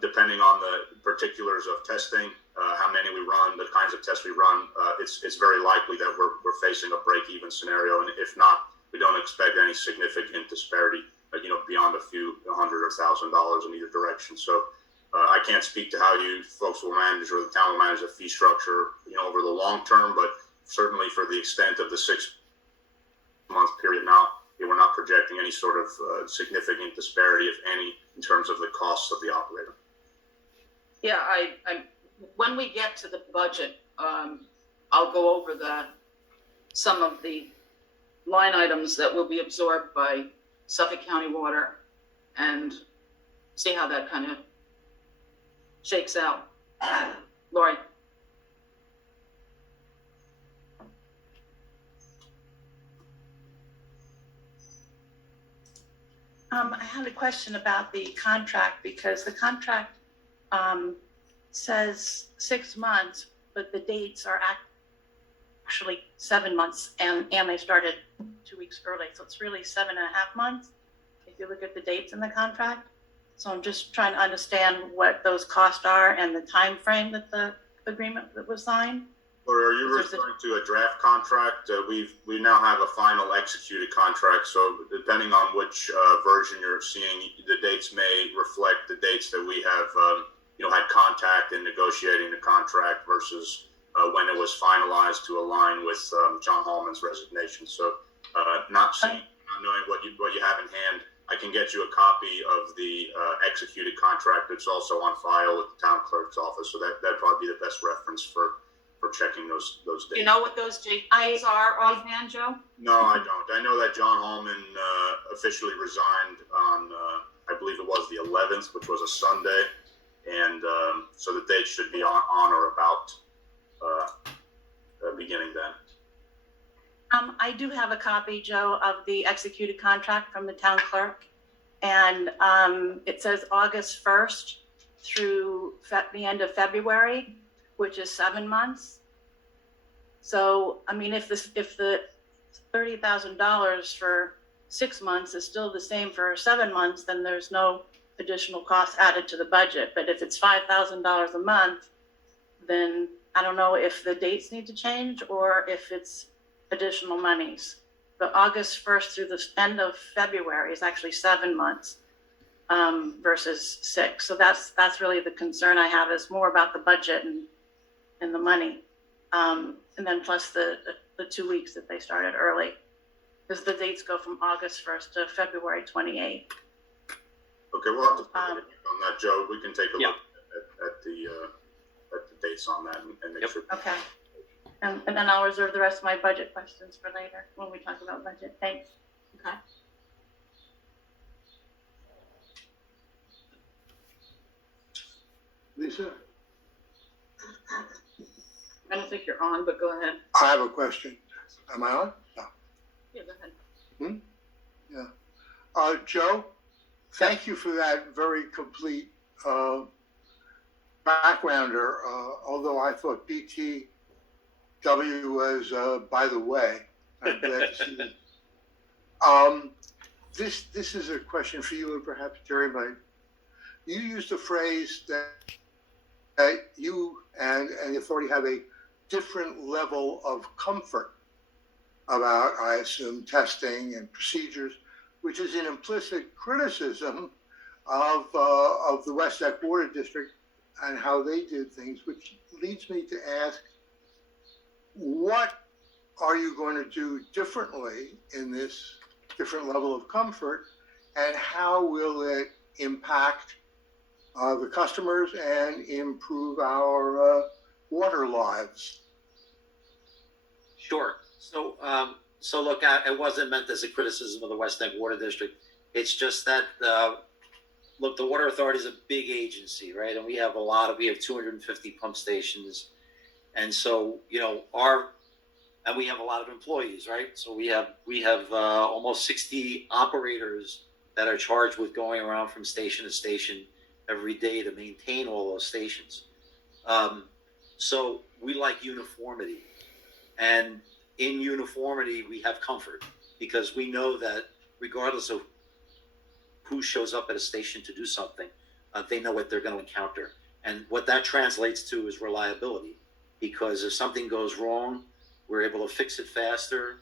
depending on the particulars of testing, how many we run, the kinds of tests we run, it's very likely that we're facing a break-even scenario. And if not, we don't expect any significant disparity, beyond a few $100 or $1,000 in either direction. So I can't speak to how you folks will manage or the town will manage the fee structure, over the long term, but certainly for the extent of the 6 month period now, we're not projecting any sort of significant disparity, if any, in terms of the costs of the operator. Yeah, I when we get to the budget, I'll go over some of the line items that will be absorbed by Suffolk County Water and see how that kind of shakes out. Lori? I had a question about the contract because the contract says 6 months, but the dates are actually 7 months, and they started 2 weeks early, so it's really 7.5 months if you look at the dates in the contract. So I'm just trying to understand what those costs are and the time frame that the agreement that was signed. Or are you referring to a draft contract? We now have a final executed contract. So depending on which version you're seeing, the dates may reflect the dates that we have, had contact in negotiating the contract versus when it was finalized to align with John Hallman's resignation. So not knowing what you have in hand, I can get you a copy of the executed contract. It's also on file at the town clerk's office. So that'd probably be the best reference for checking those dates. Do you know what those dates are offhand, Joe? No, I don't. I know that John Hallman officially resigned on, I believe it was the 11th, which was a Sunday. And so the date should be on or about beginning then. I do have a copy, Joe, of the executed contract from the town clerk. And it says August 1st through the end of February, which is 7 months. So, I mean, if the $30,000 for 6 months is still the same for 7 months, then there's no additional cost added to the budget. But if it's $5,000 a month, then I don't know if the dates need to change or if it's additional monies. But August 1st through the end of February is actually 7 months versus 6. So that's really the concern I have, is more about the budget and the money. And then plus the 2 weeks that they started early, because the dates go from August 1st to February 28th. Okay, we'll have to put on that, Joe. We can take a look at the dates on that and make sure. Okay. And then I'll reserve the rest of my budget questions for later when we talk about budget. Thanks. Okay. Lisa, I don't think you're on, but go ahead. I have a question. Am I on? No. Yeah, go ahead. Joe, thank you for that very complete backgrounder, although I thought BTW was by the way. I'm glad to see that. This is a question for you and perhaps Jerry might. You used a phrase that you and the authority have a different level of comfort about, I assume, testing and procedures, which is an implicit criticism of the West Neck Water District and how they did things, which leads me to ask, what are you going to do differently in this different level of comfort, and how will it impact the customers and improve our water lives? Sure. So look, it wasn't meant as a criticism of the West Neck Water District. It's just that, look, the Water Authority is a big agency, right? And we have 250 pump stations. And so, and we have a lot of employees, right? So we have almost 60 operators that are charged with going around from station to station every day to maintain all those stations. So we like uniformity. And in uniformity, we have comfort, because we know that regardless of who shows up at a station to do something, they know what they're going to encounter. And what that translates to is reliability, because if something goes wrong, we're able to fix it faster.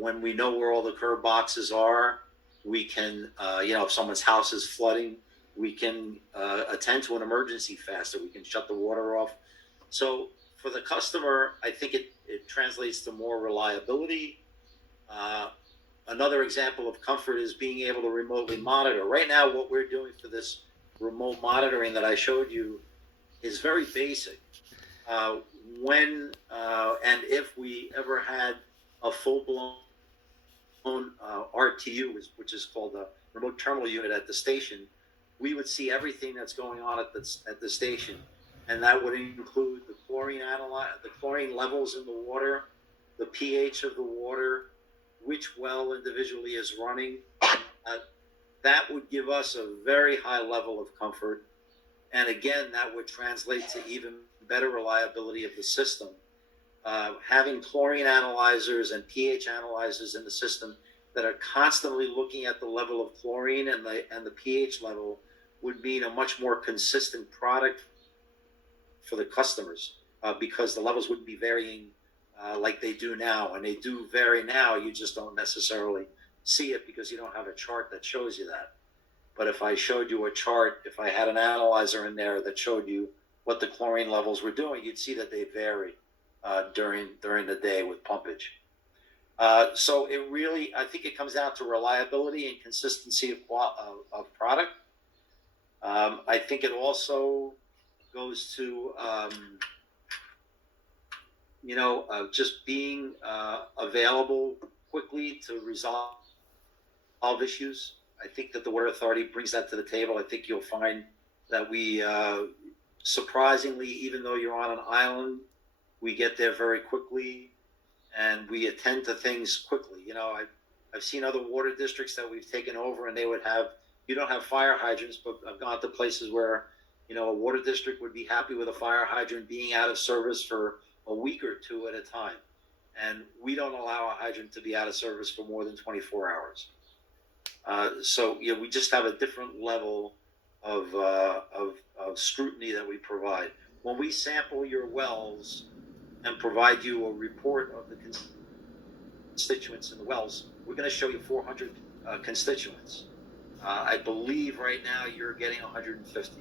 When we know where all the curb boxes are, we can, if someone's house is flooding, we can attend to an emergency faster. We can shut the water off. So for the customer, I think it translates to more reliability. Another example of comfort is being able to remotely monitor. Right now, what we're doing for this remote monitoring that I showed you is very basic. When and if we ever had a full-blown RTU, which is called a remote terminal unit at the station, we would see everything that's going on at the station, and that would include the chlorine levels in the water, the pH of the water, which well individually is running, that would give us a very high level of comfort. And again, that would translate to even better reliability of the system. Having chlorine analyzers and pH analyzers in the system that are constantly looking at the level of chlorine and the pH level would mean a much more consistent product for the customers, because the levels wouldn't be varying like they do now. And they do vary now, you just don't necessarily see it because you don't have a chart that shows you that. But if I showed you a chart, if I had an analyzer in there that showed you what the chlorine levels were doing, you'd see that they vary during the day with pumpage. So it really, I think it comes down to reliability and consistency of product. I think it also goes to, just being available quickly to resolve issues. I think that the Water Authority brings that to the table. I think you'll find that we, surprisingly, even though you're on an island, we get there very quickly and we attend to things quickly. I've seen other water districts that we've taken over and they would have, you don't have fire hydrants, but I've gone to places where, a water district would be happy with a fire hydrant being out of service for a week or two at a time. And we don't allow a hydrant to be out of service for more than 24 hours. So we just have a different level of scrutiny that we provide. When we sample your wells and provide you a report of the constituents in the wells, we're going to show you 400 constituents. I believe right now you're getting 150.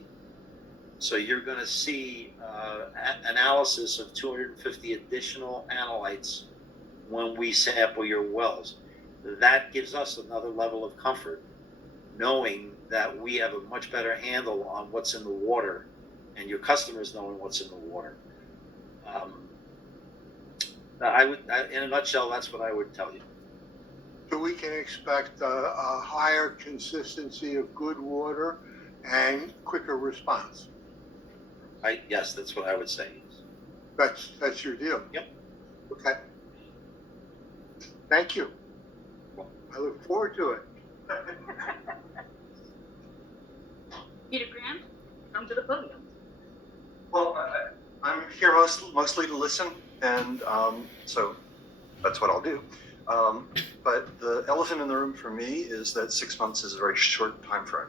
So you're going to see analysis of 250 additional analytes when we sample your wells. That gives us another level of comfort, knowing that we have a much better handle on what's in the water and your customers knowing what's in the water. In a nutshell, that's what I would tell you. So we can expect a higher consistency of good water and quicker response. Yes, that's what I would say. That's your deal. Yep. Okay. Thank you. I look forward to it. Peter Grant, come to the podium. Well, I'm here mostly to listen, and so that's what I'll do. But the elephant in the room for me is that 6 months is a very short time frame.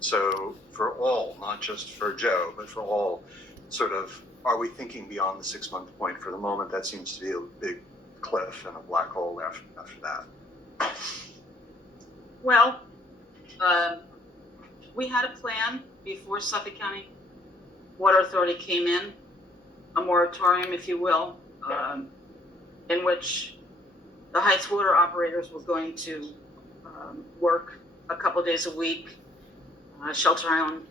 So for all, not just for Joe, but for all, sort of, are we thinking beyond the 6 month point? For the moment, that seems to be a big cliff and a black hole after that. Well, we had a plan before Suffolk County Water Authority came in, a moratorium, if you will, in which the Heights water operators were going to work a couple days a week. Shelter Island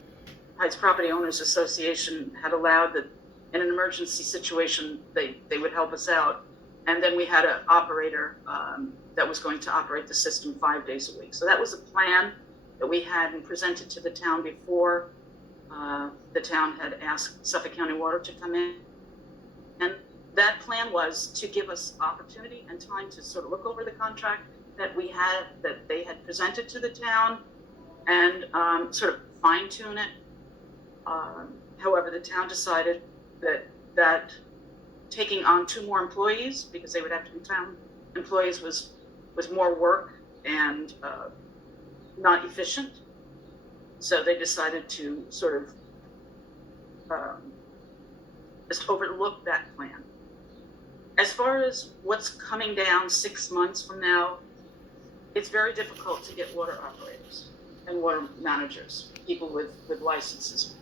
Heights Property Owners Association had allowed that in an emergency situation, they would help us out. And then we had an operator that was going to operate the system 5 days a week. So that was a plan that we had and presented to the town before the town had asked Suffolk County Water to come in. And that plan was to give us opportunity and time to sort of look over the contract that they had presented to the town and sort of fine tune it. However, the town decided that taking on 2 more employees, because they would have to be town employees, was more work and not efficient. So they decided to sort of just overlook that plan. As far as what's coming down 6 months from now, it's very difficult to get water operators and water managers, people with licenses.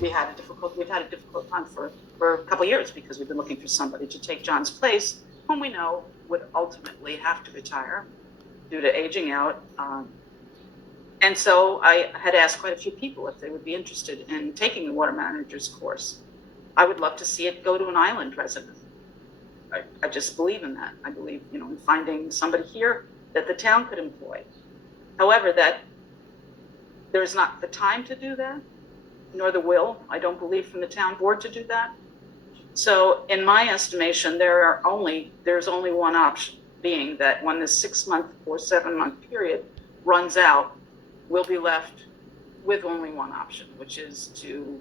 We've had a difficult time for a couple of years because we've been looking for somebody to take John's place, whom we know would ultimately have to retire due to aging out. And so I had asked quite a few people if they would be interested in taking the water manager's course. I would love to see it go to an island resident. I just believe in that. I believe, in finding somebody here that the town could employ. However, that there's not the time to do that, nor the will, I don't believe, from the town board to do that. So in my estimation, there's only one option, being that when the 6 month or 7 month period runs out, we'll be left with only one option, which is to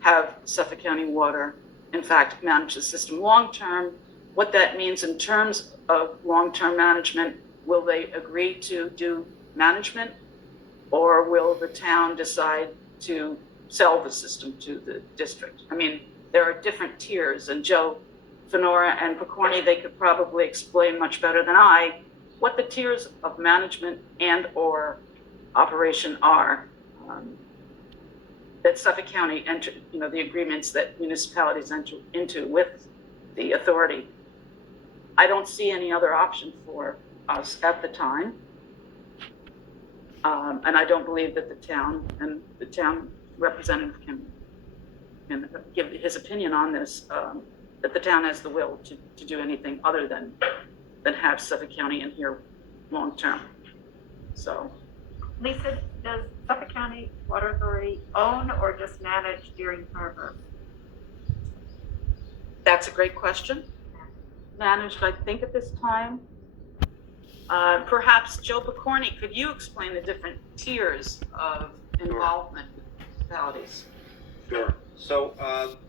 have Suffolk County Water, in fact, manage the system long-term. What that means in terms of long-term management, will they agree to do management, or will the town decide to sell the system to the district? I mean, there are different tiers, and Joe Fenora and Picorni, they could probably explain much better than I what the tiers of management and or operation are. That Suffolk County enter, the agreements that municipalities enter into with the authority. I don't see any other option for us at the time. And I don't believe that the town representative can give his opinion on this, that the town has the will to do anything other than have Suffolk County in here long-term. So. Lisa, does Suffolk County Water Authority own or just manage Deering Harbor? That's a great question. Managed, I think, at this time. Perhaps Joe Picorni, could you explain the different tiers of involvement with municipalities? Sure. So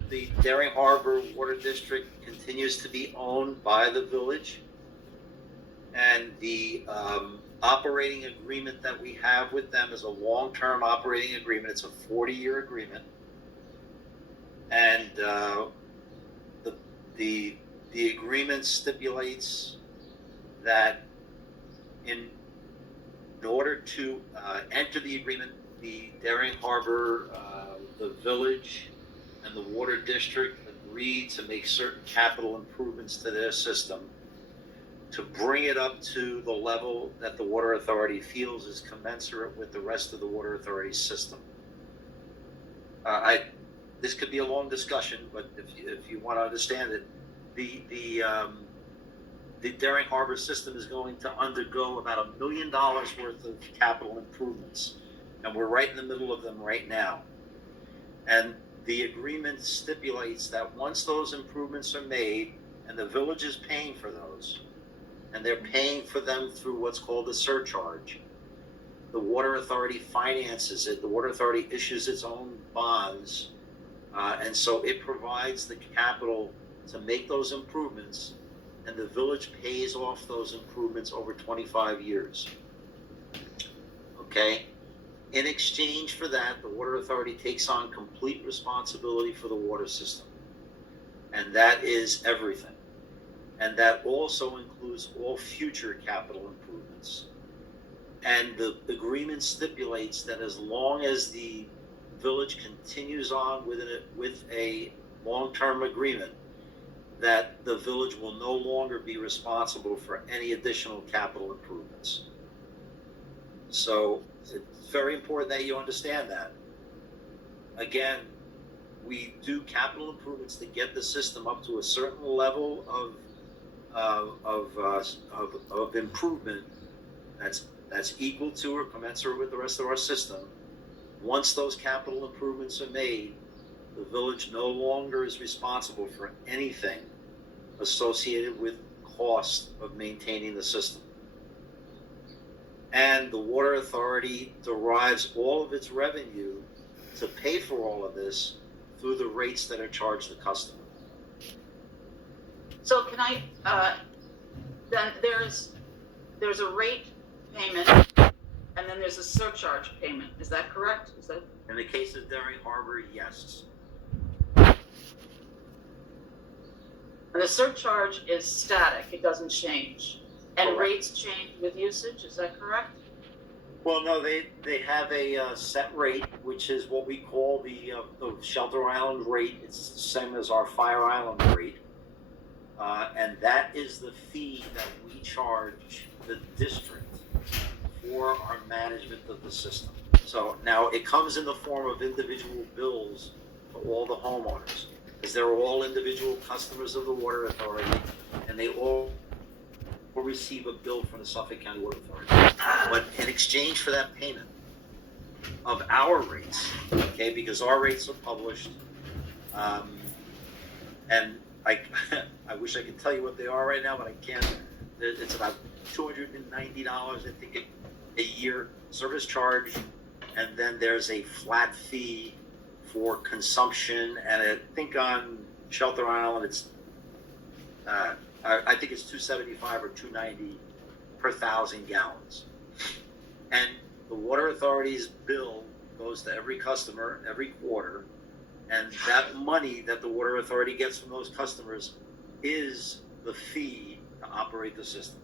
the Daring Harbor Water District continues to be owned by the village, and the operating agreement that we have with them is a long-term operating agreement. It's a 40-year agreement, and the agreement stipulates that in order to enter the agreement, the Daring Harbor, the village, and the water district agreed to make certain capital improvements to their system to bring it up to the level that the water authority feels is commensurate with the rest of the water authority system. This could be a long discussion, but if you want to understand it, the Daring Harbor system is going to undergo about $1 million worth of capital improvements, and we're right in the middle of them right now. And the agreement stipulates that once those improvements are made, and the village is paying for those, and they're paying for them through what's called a surcharge, the water authority finances it. The water authority issues its own bonds, and so it provides the capital to make those improvements, and the village pays off those improvements over 25 years. Okay? In exchange for that, the water authority takes on complete responsibility for the water system. And that is everything. And that also includes all future capital improvements. And the agreement stipulates that as long as the village continues on with a long-term agreement, that the village will no longer be responsible for any additional capital improvements. So it's very important that you understand that. Again, we do capital improvements to get the system up to a certain level of improvement that's equal to or commensurate with the rest of our system. Once those capital improvements are made, the village no longer is responsible for anything associated with cost of maintaining the system. And the water authority derives all of its revenue to pay for all of this through the rates that are charged the customer. So can I, then there's a rate payment, and then there's a surcharge payment. Is that correct? Is that? In the case of Daring Harbor, yes. And the surcharge is static, it doesn't change. And Correct. Rates change with usage, is that correct? Well, no, they have a set rate, which is what we call the Shelter Island rate. It's the same as our Fire Island rate. And that is the fee that we charge the district for our management of the system. So now it comes in the form of individual bills for all the homeowners, because they're all individual customers of the water authority, and they all will receive a bill from the Suffolk County Water Authority. But in exchange for that payment of our rates, okay, because our rates are published, and I wish I could tell you what they are right now, but I can't. It's about $290, I think, a year service charge, and then there's a flat fee for consumption. And I think on Shelter Island, it's I think it's $275 or $290 per 1,000 gallons. And the water authority's bill goes to every customer every quarter, and that money that the water authority gets from those customers is the fee to operate the system.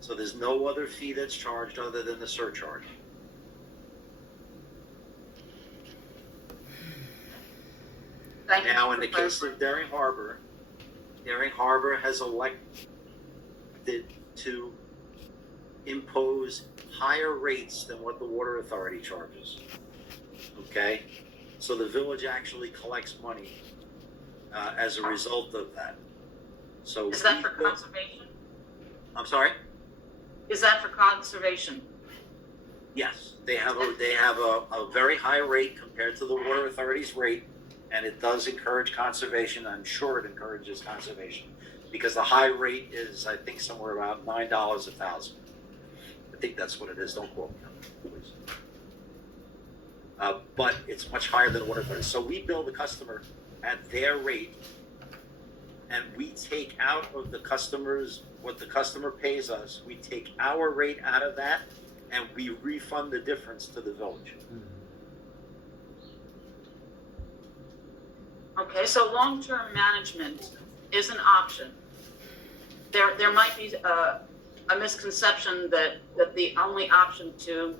So there's no other fee that's charged other than the surcharge. Thank you. Now, in the case of Daring Harbor has elected to impose higher rates than what the water authority charges. Okay? So the village actually collects money as a result of that. So Is that for conservation? I'm sorry? Is that for conservation? Yes, they have a very high rate compared to the water authority's rate, and it does encourage conservation. I'm sure it encourages conservation because the high rate is, I think, somewhere around $9 a thousand. I think that's what it is. Don't quote me on that, please. But it's much higher than the water authority. So we bill the customer at their rate, and we take out of the customers what the customer pays us. We take our rate out of that, and we refund the difference to the village. Okay, so long-term management is an option. There might be a misconception that the only option to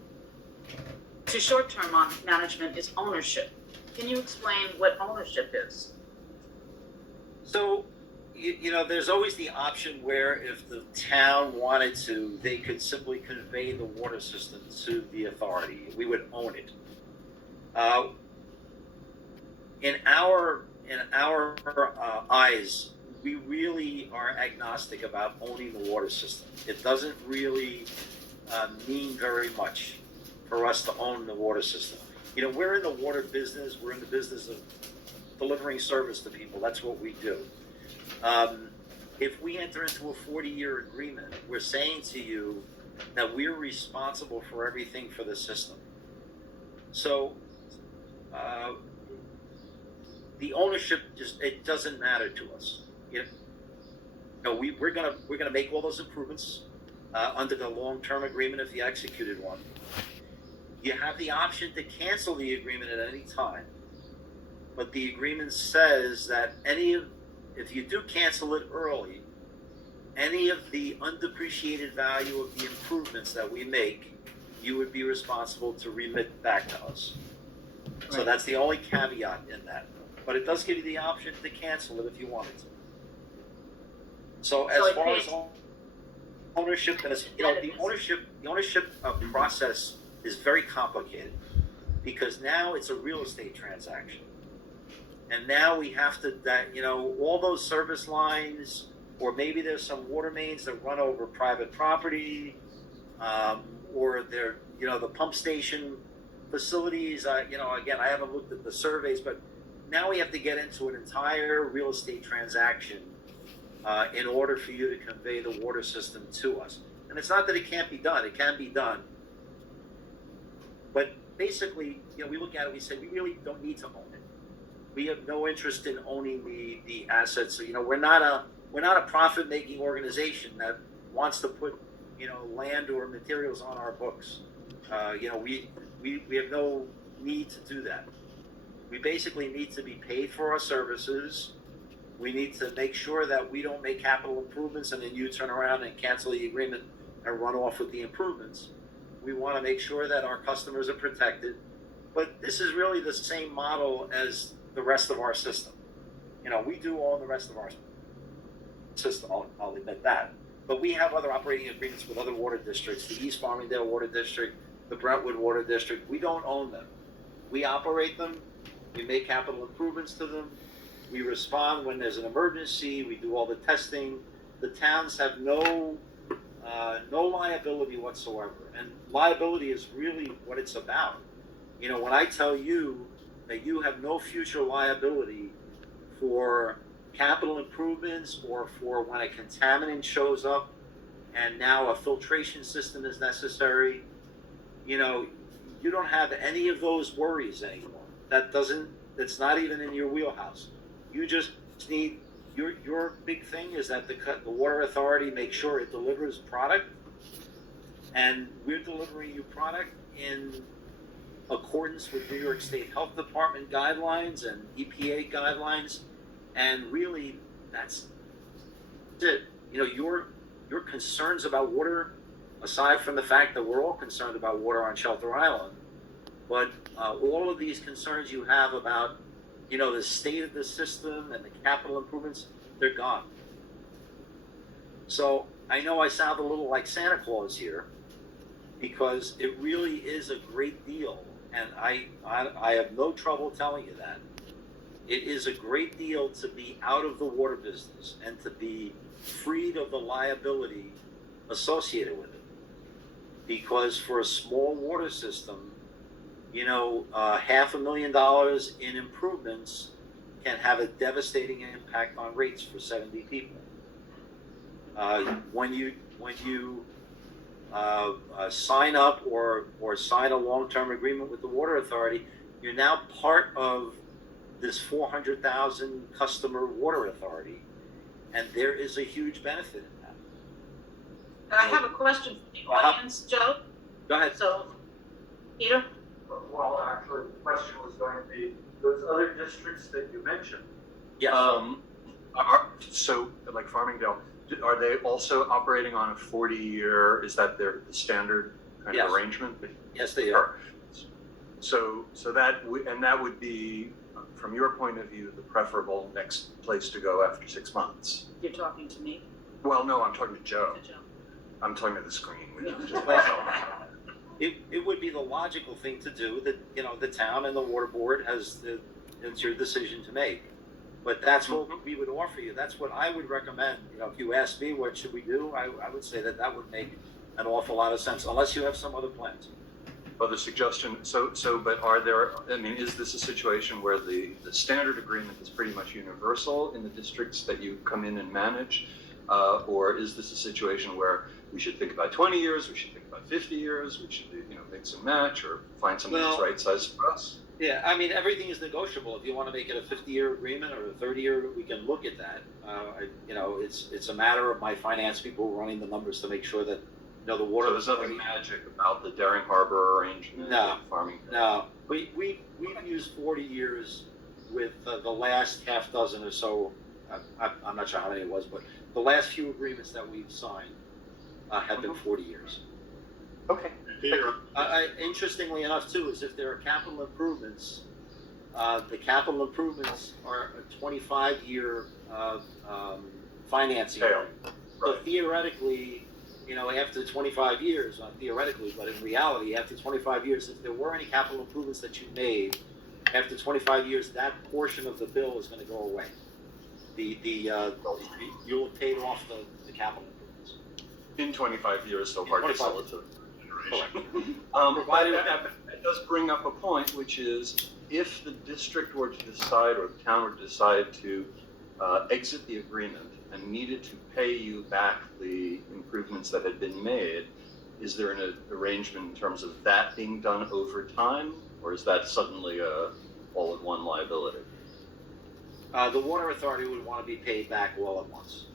short-term management is ownership. Can you explain what ownership is? So, you know, there's always the option where if the town wanted to, they could simply convey the water system to the authority. We would own it. In our eyes, we really are agnostic about owning the water system. It doesn't really mean very much for us to own the water system. You know, we're in the water business. We're in the business of delivering service to people. That's what we do. If we enter into a 40-year agreement, we're saying to you that we're responsible for everything for the system. So the ownership it doesn't matter to us. You know, we're gonna make all those improvements under the long-term agreement if you executed one. You have the option to cancel the agreement at any time, but the agreement says that if you do cancel it early, any of the undepreciated value of the improvements that we make, you would be responsible to remit back to us. Right. So that's the only caveat in that. But it does give you the option to cancel it if you wanted to. So as far as ownership, and you know, the ownership process is very complicated because now it's a real estate transaction. And now we have to, you know, all those service lines, or maybe there's some water mains that run over private property, or they're, you know, the pump station facilities. You know, again, I haven't looked at the surveys, but now we have to get into an entire real estate transaction in order for you to convey the water system to us. And it's not that it can't be done; it can be done. But basically, you know, we look at it, we say we really don't need to own it. We have no interest in owning the assets. You know, we're not a profit-making organization that wants to put, you know, land or materials on our books. You know, we have no need to do that. We basically need to be paid for our services. We need to make sure that we don't make capital improvements and then you turn around and cancel the agreement and run off with the improvements. We want to make sure that our customers are protected. But this is really the same model as the rest of our system. You know, we do own the rest of our system, I'll admit that. But we have other operating agreements with other water districts, the East Farmingdale Water District, the Brentwood Water District. We don't own them. We operate them. We make capital improvements to them. We respond when there's an emergency. We do all the testing. The towns have no liability whatsoever. And liability is really what it's about. You know, when I tell you that you have no future liability for capital improvements or for when a contaminant shows up and now a filtration system is necessary. You know, you don't have any of those worries anymore. It's not even in your wheelhouse. You just need, your big thing is that the water authority makes sure it delivers product, and we're delivering you product in accordance with New York State Health Department guidelines and EPA guidelines, and really that's it. You know, your concerns about water, aside from the fact that we're all concerned about water on Shelter Island, but all of these concerns you have about, you know, the state of the system and the capital improvements, they're gone. So I know I sound a little like Santa Claus here, because it really is a great deal, and I have no trouble telling you that. It is a great deal to be out of the water business and to be freed of the liability associated with it. Because for a small water system, you know, $500,000 in improvements can have a devastating impact on rates for 70 people. When you sign up or sign a long-term agreement with the water authority, you're now part of this 400,000 customer water authority, and there is a huge benefit in that. I have a question for the audience, Joe. Go ahead. So, Peter? Well, actually, the question was going to be, those other districts that you mentioned, Yes. So, like Farmingdale, are they also operating on a 40-year, is that the standard kind Yes. of arrangement? Yes, they are. So that would be, from your point of view, the preferable next place to go after 6 months. You're talking to me? Well, no, I'm talking to Joe. To Joe. I'm talking to the screen. It would be the logical thing to do. That, you know, the town and the water board it's your decision to make. But that's what we would offer you. That's what I would recommend. You know, if you ask me what should we do, I would say that would make an awful lot of sense, unless you have some other plans. Other suggestion. But are there? I mean, is this a situation where the standard agreement is pretty much universal in the districts that you come in and manage, or is this a situation where we should think about 20 years, we should think about 50 years, we should mix and match, or find something that's right size for us? Yeah, I mean, everything is negotiable. If you want to make it a 50-year agreement or a 30-year, we can look at that. You know, it's a matter of my finance people running the numbers to make sure that, you know, the water. So there's nothing magic about the Daring Harbor arrangement. No, and farming. No, we've used 40 years with the last half dozen or so. I'm not sure how many it was, but the last few agreements that we've signed have been 40 years. Okay. Peter, Interestingly enough, too, is if there are capital improvements, the capital improvements are a 25-year financing. Tail. So Right. theoretically, you know, after 25 years, not theoretically, but in reality, after 25 years, if there were any capital improvements that you made, after 25 years, that portion of the bill is going to go away. You'll have paid off the capital improvements. In 25 years, so hard to 25. sell it to. Provided that does bring up a point, which is if the district were to decide, or the town were to decide to exit the agreement and needed to pay you back the improvements that had been made, is there an arrangement in terms of that being done over time, or is that suddenly a all-in-one liability? the water authority would want to be paid back all at once.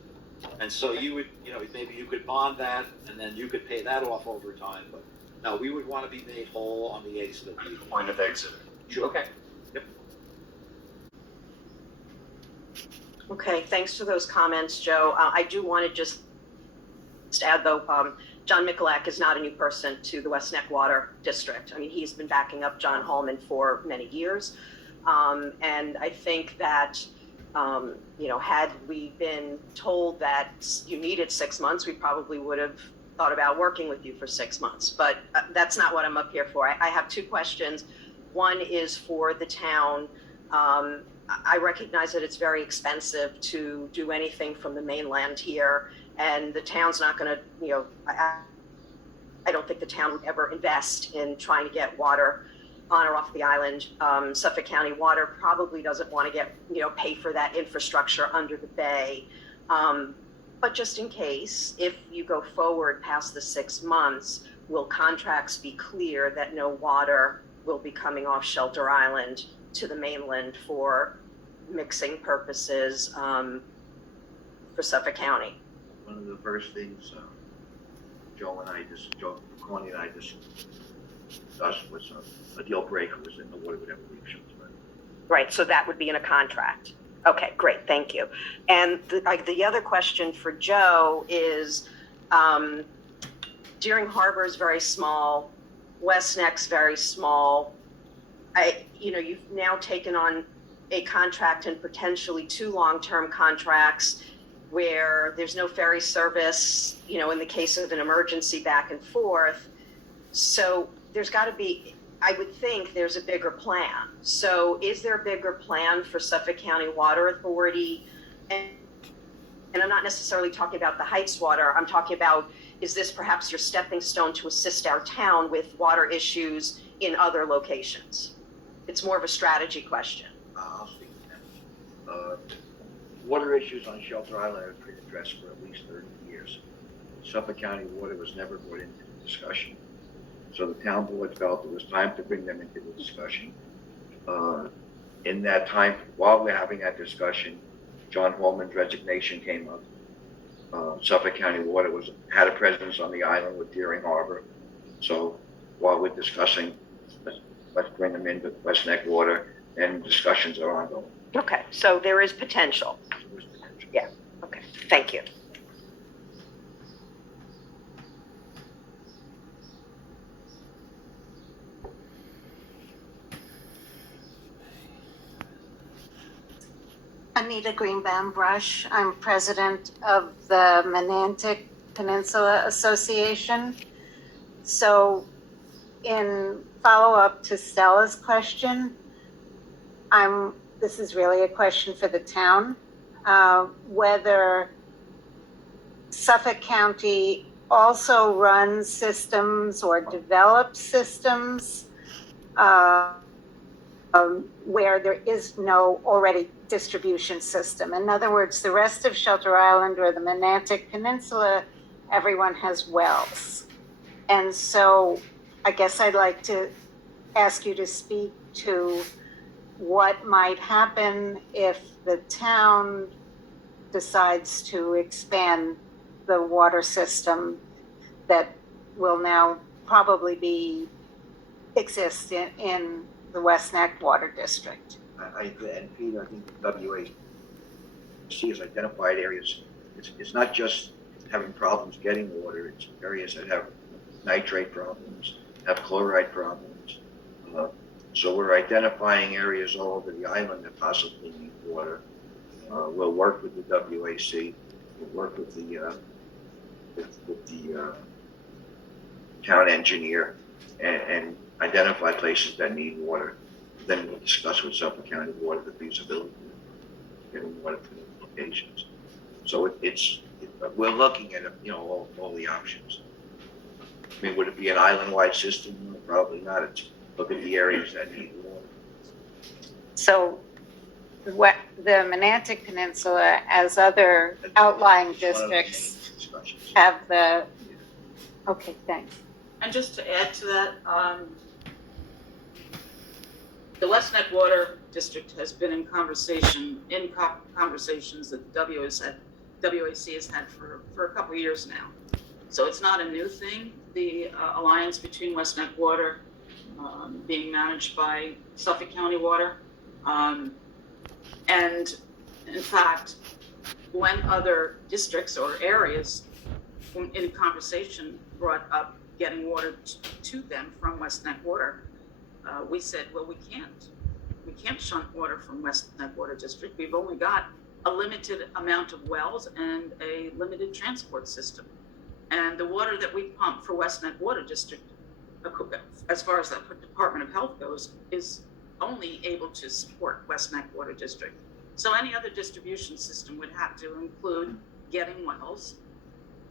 And so you would, maybe you could bond that and then you could pay that off over time. But no, we would want to be made whole on the exit of the Point of exit. Sure. Okay. Yep. Okay, thanks for those comments, Joe. I do want to just add, though, John Mikulak is not a new person to the West Neck Water District. I mean, he's been backing up John Holman for many years. And I think that, had we been told that you needed 6 months, we probably would have thought about working with you for 6 months. But that's not what I'm up here for. I have two questions. One is for the town. I recognize that it's very expensive to do anything from the mainland here, and the town's not going to, I don't think the town would ever invest in trying to get water on or off the island. Suffolk County Water probably doesn't want to pay for that infrastructure under the bay. But just in case, if you go forward past the 6 months, will contracts be clear that no water will be coming off Shelter Island to the mainland for mixing purposes for Suffolk County? One of the first things Joe Connie and I discussed was a deal breaker was that the water would ever leave Shelter Island. Right, so that would be in a contract. Okay, great, thank you. And the other question for Joe is, Deering Harbor is very small, West Neck's very small. You've now taken on a contract and potentially 2 long-term contracts where there's no ferry service, in the case of an emergency back and forth. So there's got to be, I would think there's a bigger plan. So is there a bigger plan for Suffolk County Water Authority? And I'm not necessarily talking about the Heights water. I'm talking about, is this perhaps your stepping stone to assist our town with water issues in other locations? It's more of a strategy question. I'll speak to that. Water issues on Shelter Island have been addressed for at least 30 years. Suffolk County water was never brought into the discussion. So the town board felt it was time to bring them into the discussion. In that time, while we're having that discussion, John Holman's resignation came up. Suffolk County Water had a presence on the island with Deering Harbor. So while we're discussing, let's bring them into West Neck Water, and discussions are ongoing. Okay, so there is potential. Yeah, okay, thank you. Anita Greenbaum Brush. I'm president of the Menantic Peninsula Association. So in follow-up to Stella's question, this is really a question for the town, whether Suffolk County also runs systems or develops systems where there is no already distribution system. In other words, the rest of Shelter Island or the Menantic Peninsula, everyone has wells. And so I guess I'd like to ask you to speak to what might happen if the town decides to expand the water system that will now probably exist in the West Neck Water District. And Peter, I think the WAC has identified areas. It's not just having problems getting water, it's areas that have nitrate problems, have chloride problems. So we're identifying areas all over the island that possibly need water. We'll work with the WAC, we'll work with the town engineer and identify places that need water. Then we'll discuss with Suffolk County Water the feasibility of getting water to the locations. So we're looking at all the options. I mean, would it be an island-wide system? No, probably not. It's look at the areas that need water. So the Menantic Peninsula, as other outlying districts, have the. Okay, thanks. And just to add to that, the West Neck Water District has been in conversations that the WAC has had for a couple of years now. So it's not a new thing. The alliance between West Neck Water being managed by Suffolk County Water. And in fact, when other districts or areas in conversation brought up getting water to them from West Neck Water, we said, well, we can't shunt water from West Neck Water District. We've only got a limited amount of wells and a limited transport system. And the water that we pump for West Neck Water District, as far as the Department of Health goes, is only able to support West Neck Water District. So any other distribution system would have to include getting wells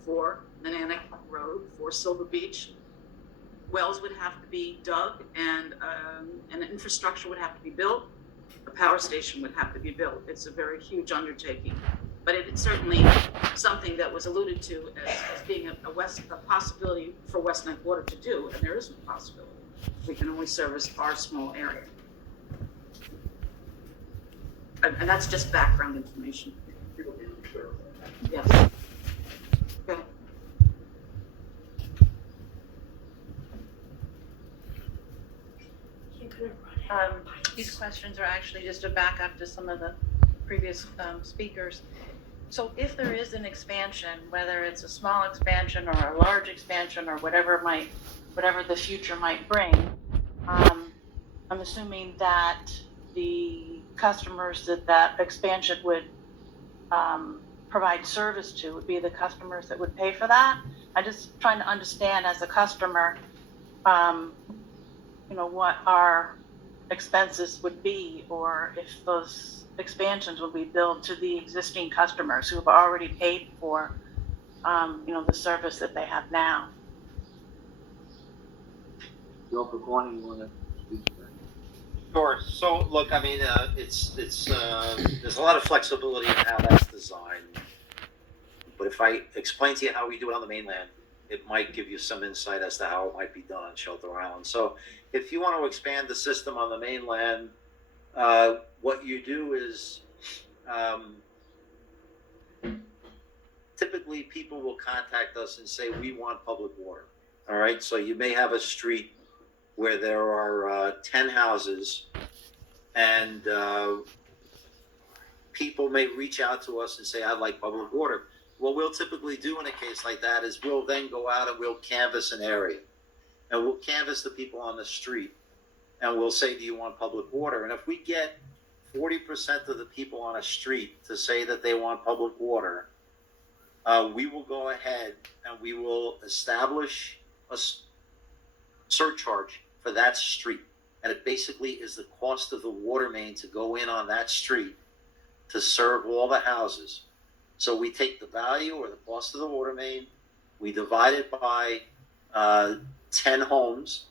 for Menantic Road, for Silver Beach. Wells would have to be dug, and an infrastructure would have to be built. A power station would have to be built. It's a very huge undertaking. but it's certainly something that was alluded to as being a possibility for West Neck Water to do, and there is no possibility. We can only service our small area. And that's just background information. Yes. Okay. These questions are actually just a backup to some of the previous speakers. So if there is an expansion, whether it's a small expansion or a large expansion or whatever the future might bring, I'm assuming that the customers that expansion would provide service to would be the customers that would pay for that. I'm just trying to understand as a customer, what our expenses would be, or if those expansions would be billed to the existing customers who have already paid for, the service that they have now. Joe Pagani, you want to speak to that? Sure. So look, I mean, it's there's a lot of flexibility in how that's designed. But if I explain to you how we do it on the mainland, it might give you some insight as to how it might be done on Shelter Island. So if you want to expand the system on the mainland, what you do is typically people will contact us and say, we want public water. All right. So you may have a street where there are 10 houses, and people may reach out to us and say, I'd like public water. What we'll typically do in a case like that is we'll then go out and we'll canvass an area. And we'll canvass the people on the street. And we'll say, do you want public water? And if we get 40% of the people on a street to say that they want public water, we will go ahead and we will establish a surcharge for that street. And it basically is the cost of the water main to go in on that street to serve all the houses. So we take the value or the cost of the water main, we divide it by 10 homes,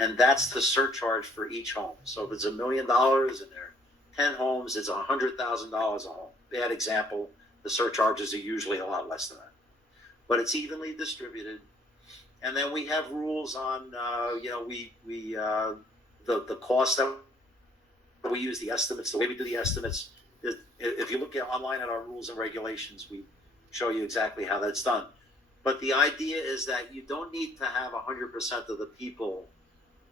and that's the surcharge for each home. So if it's $1 million and there are 10 homes, it's $100,000 a home. Bad example, the surcharges are usually a lot less than that. But it's evenly distributed. And then we have rules on, the cost that we use, the estimates, the way we do the estimates. If you look online at our rules and regulations, we show you exactly how that's done. But the idea is that you don't need to have 100% of the people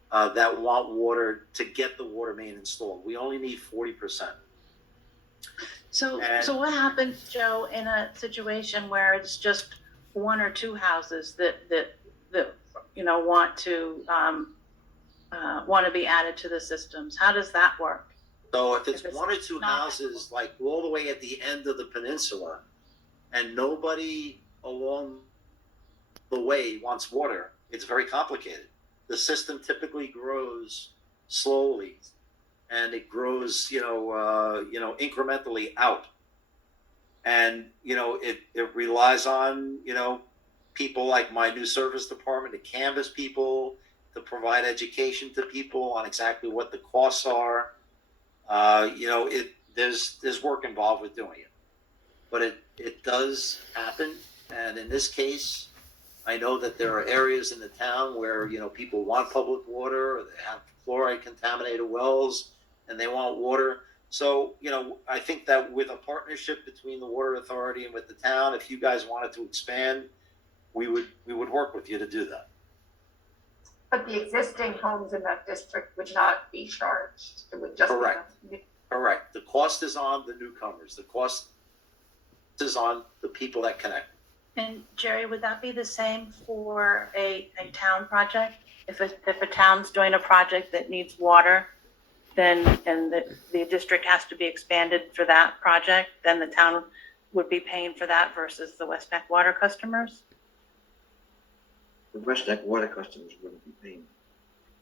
that want water to get the water main installed. We only need 40%. So what happens, Joe, in a situation where it's just one or two houses that want to be added to the systems? How does that work? So if it's one or two houses, like all the way at the end of the peninsula, and nobody along the way wants water, it's very complicated. The system typically grows slowly, and it grows, incrementally out. And, it relies on, people like my new service department to canvass people, to provide education to people on exactly what the costs are. There's work involved with doing it, but it does happen. And in this case, I know that there are areas in the town where, people want public water, or they have fluoride contaminated wells and they want water. So, I think that with a partnership between the water authority and with the town, if you guys wanted to expand, we would work with you to do that. But the existing homes in that district would not be charged. It would just be. Correct. The cost is on the newcomers. The cost is on the people that connect. And Jerry, would that be the same for a town project? If a town's doing a project that needs water, then the district has to be expanded for that project, then the town would be paying for that versus the West Neck Water customers? The West Neck Water customers wouldn't be paying.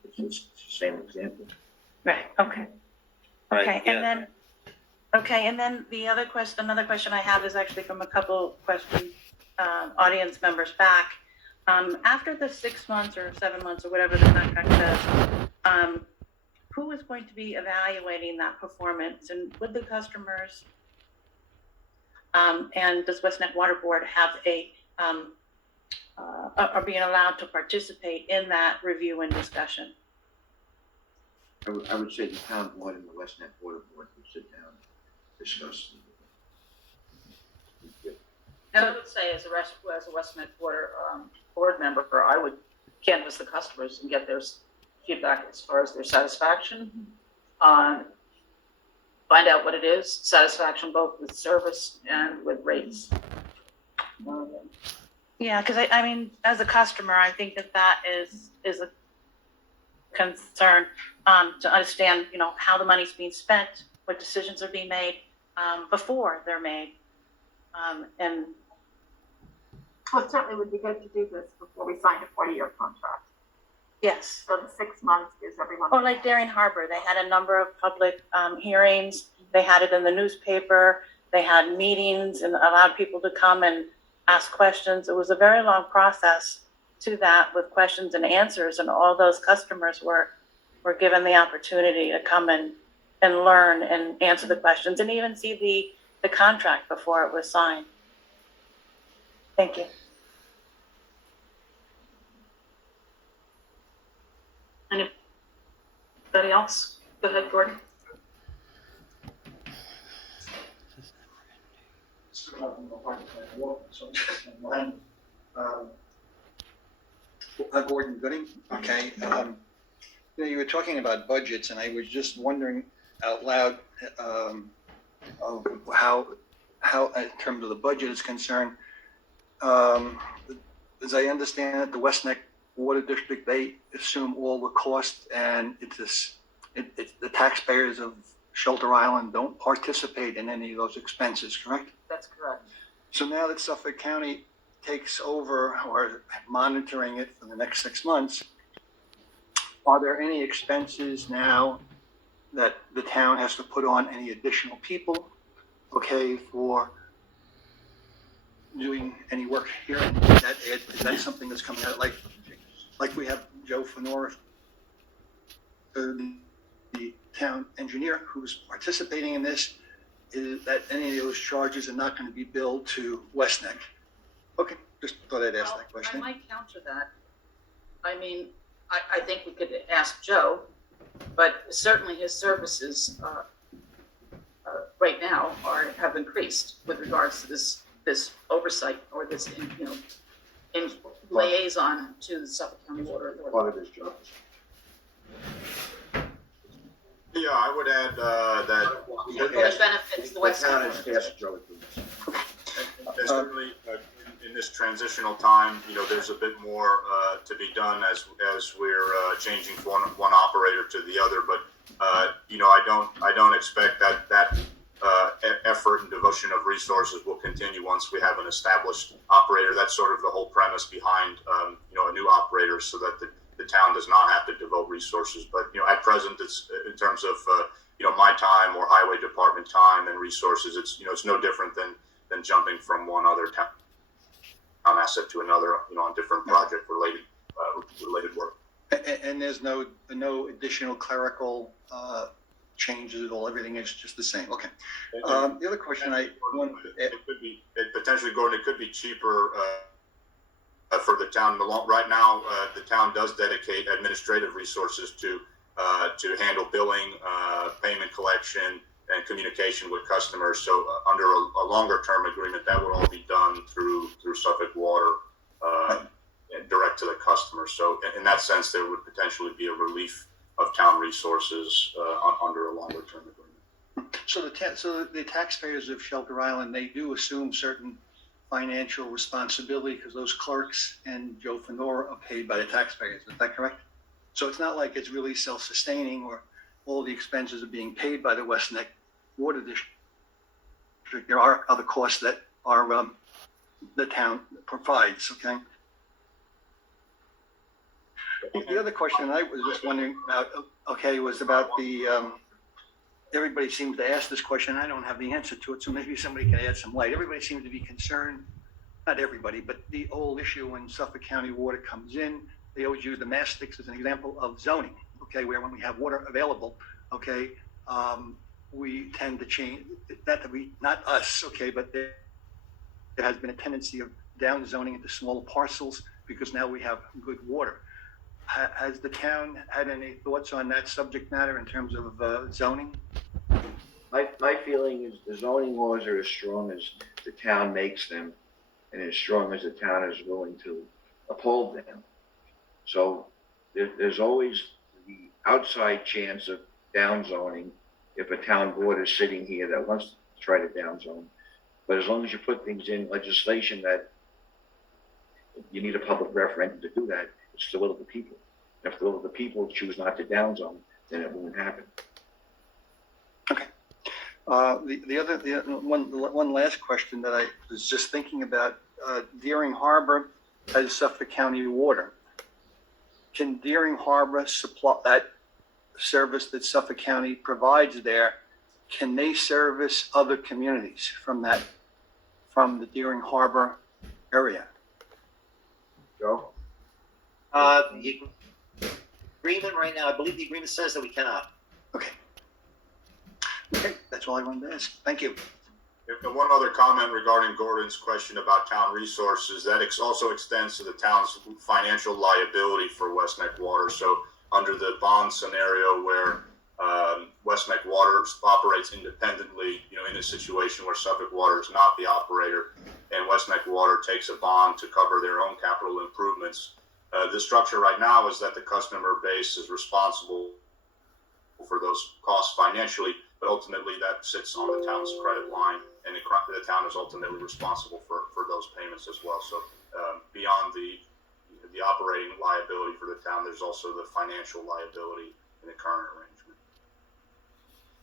It's just the same example. Right. Okay. Right, Okay. yeah. And then another question I have is actually from a couple questions, audience members back. After the 6 months or 7 months or whatever the contract says, who is going to be evaluating that performance, and would the customers And does West Neck Water Board have are being allowed to participate in that review and discussion? I would say the town board and the West Neck Water Board would sit down and discuss. And I would say as a West Neck Water board member, I would canvass the customers and get their feedback as far as their satisfaction. Find out what it is, satisfaction both with service and with rates. Yeah, because I mean, as a customer, I think that is a concern to understand, how the money's being spent, what decisions are being made before they're made, and Well, it certainly would be good to do this before we sign a 40-year contract. yes. So the 6 months gives everyone. Or like Darien Harbor, they had a number of public hearings. They had it in the newspaper. They had meetings and allowed people to come and ask questions. It was a very long process to that with questions and answers, and all those customers were given the opportunity to come and learn and answer the questions and even see the contract before it was signed. Thank you. Anybody else? Go ahead, Gordon. Gordon Gooding. Okay. You were talking about budgets, and I was just wondering out loud of how, in terms of the budget is concerned, as I understand it, the West Neck Water District, they assume all the cost, and it's the taxpayers of Shelter Island don't participate in any of those expenses, correct? That's correct. So now that Suffolk County takes over or monitoring it for the next 6 months, are there any expenses now that the town has to put on any additional people, okay, for doing any work here? Is that something that's coming out, like we have Joe Fenora, the town engineer who's participating in this, is that any of those charges are not going to be billed to West Neck? Okay, just thought I'd ask that question. I might counter that. I mean, I think we could ask Joe, but certainly his services right now have increased with regards to this oversight or this in liaison to the Suffolk County Water Authority. Part of his job. Yeah, I would add that. It benefits the West town End. has asked Joe to do this. Certainly, in this transitional time, there's a bit more to be done as we're changing from one operator to the other. But I don't expect that effort and devotion of resources will continue once we have an established operator. That's sort of the whole premise behind a new operator, so that the town does not have to devote resources. But at present, it's in terms of my time or highway department time and resources. It's no different than jumping from one other town asset to another, on different project related work. And there's no additional clerical changes at all. Everything is just the same. Okay. The other question it could be potentially, Gordon. It could be cheaper for the town. Right now, the town does dedicate administrative resources to handle billing, payment collection, and communication with customers. So under a longer term agreement, that would all be done through Suffolk Water, and direct to the customer. So in that sense, there would potentially be a relief of town resources under a longer term agreement. So the taxpayers of Shelter Island, they do assume certain financial responsibility because those clerks and Joe Fenora are paid by the taxpayers. Is that correct? So it's not like it's really self-sustaining, or all the expenses are being paid by the West Neck Water District. There are other costs that are the town provides. Okay. The other question I was just wondering about, was about the. Everybody seems to ask this question. I don't have the answer to it, so maybe somebody can add some light. Everybody seems to be concerned. Not everybody, but the old issue when Suffolk County water comes in, they always use the mastics as an example of zoning. Okay, where when we have water available, we tend to change, not us, okay, but there has been a tendency of downzoning into smaller parcels because now we have good water. Has the town had any thoughts on that subject matter in terms of zoning? My feeling is the zoning laws are as strong as the town makes them and as strong as the town is willing to uphold them. So there's always the outside chance of downzoning if a town board is sitting here that wants to try to downzone. But as long as you put things in legislation that you need a public referendum to do that, it's the will of the people. If the will of the people choose not to downzone, then it won't happen. Okay. One last question that I was just thinking about, Deering Harbor has Suffolk County water. Can Deering Harbor supply that service that Suffolk County provides there? Can they service other communities from the Deering Harbor area? Joe? The agreement right now, I believe the agreement says that we cannot. Okay, that's all I wanted to ask. Thank you. And one other comment regarding Gordon's question about town resources, that also extends to the town's financial liability for West Neck Water. So under the bond scenario where West Neck Water operates independently, in a situation where Suffolk Water is not the operator, and West Neck Water takes a bond to cover their own capital improvements, the structure right now is that the customer base is responsible for those costs financially, but ultimately that sits on the town's credit line, and the town is ultimately responsible for those payments as well. So beyond the operating liability for the town, there's also the financial liability in the current arrangement.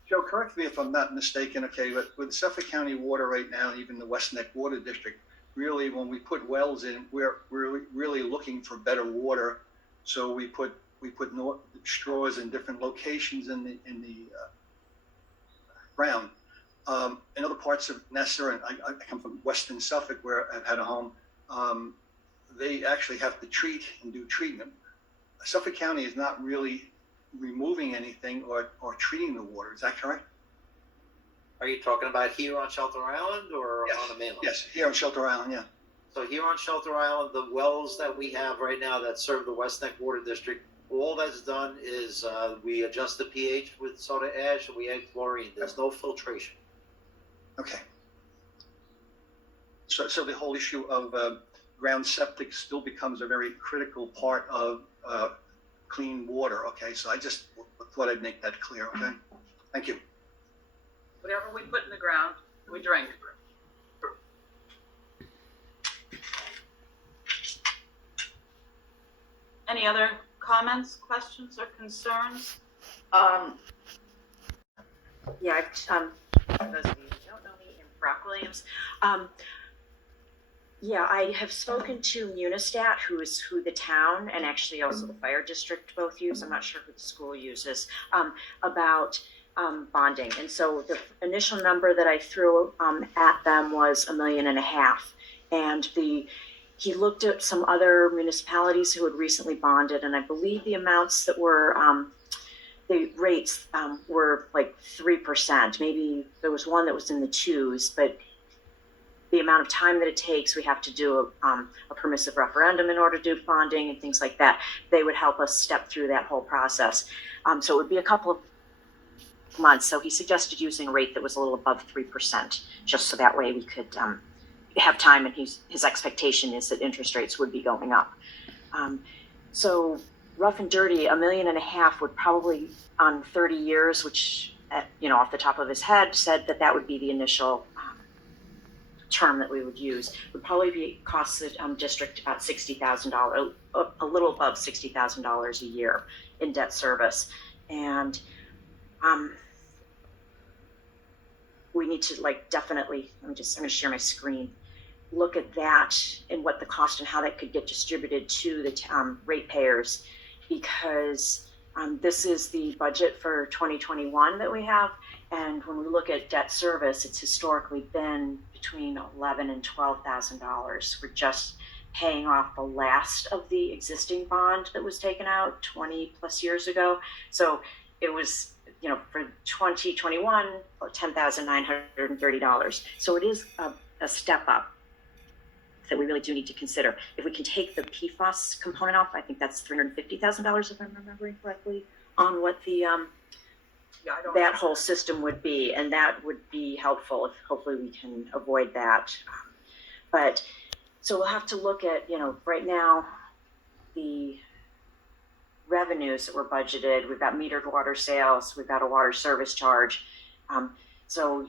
Joe, correct me if I'm not mistaken, okay, but with Suffolk County Water right now, even the West Neck Water District, really when we put wells in, we're really looking for better water. So we put straws in different locations in the ground. In other parts of Nassau, and I come from Western Suffolk where I've had a home, they actually have to treat and do treatment. Suffolk County is not really removing anything or treating the water. Is that correct? Are you talking about here on Shelter Island or Yes. on the mainland? Yes, here on Shelter Island, yeah. So here on Shelter Island, the wells that we have right now that serve the West Neck Water District, all that's done is we adjust the pH with soda ash and we add chlorine. There's no filtration. Okay. So the whole issue of ground septic still becomes a very critical part of clean water. Okay, so I just thought I'd make that clear. Okay, thank you. Whatever we put in the ground, we drink. Any other comments, questions, or concerns? Yeah, for those of you who don't know me, I'm Brock Williams. Yeah, I have spoken to Munistat, who the town and actually also the fire district both use. I'm not sure who the school uses, about bonding. And so the initial number that I threw at them was $1.5 million. And he looked at some other municipalities who had recently bonded, and I believe the amounts that were the rates were like 3%. Maybe there was one that was in the 2s, but the amount of time that it takes, we have to do a permissive referendum in order to do bonding and things like that. They would help us step through that whole process. So it would be a couple of months. So he suggested using a rate that was a little above 3%, just so that way we could have time, and his expectation is that interest rates would be going up. So rough and dirty, $1.5 million would probably, on 30 years, which, off the top of his head, said that would be the initial term that we would use, would probably cost the district about $60,000, a little above $60,000 a year in debt service. And we need to definitely, I'm going to share my screen, look at that and what the cost and how that could get distributed to the ratepayers, because this is the budget for 2021 that we have. And when we look at debt service, it's historically been between $11,000 and $12,000. We're just paying off the last of the existing bond that was taken out 20 plus years ago. So it was, for 2021, $10,930. So it is a step up that we really do need to consider. If we can take the PFAS component off, I think that's $350,000 if I'm remembering correctly, on what the that whole system would be, and that would be helpful if hopefully we can avoid that. But so we'll have to look at, right now, the revenues that were budgeted. We've got metered water sales, we've got a water service charge. So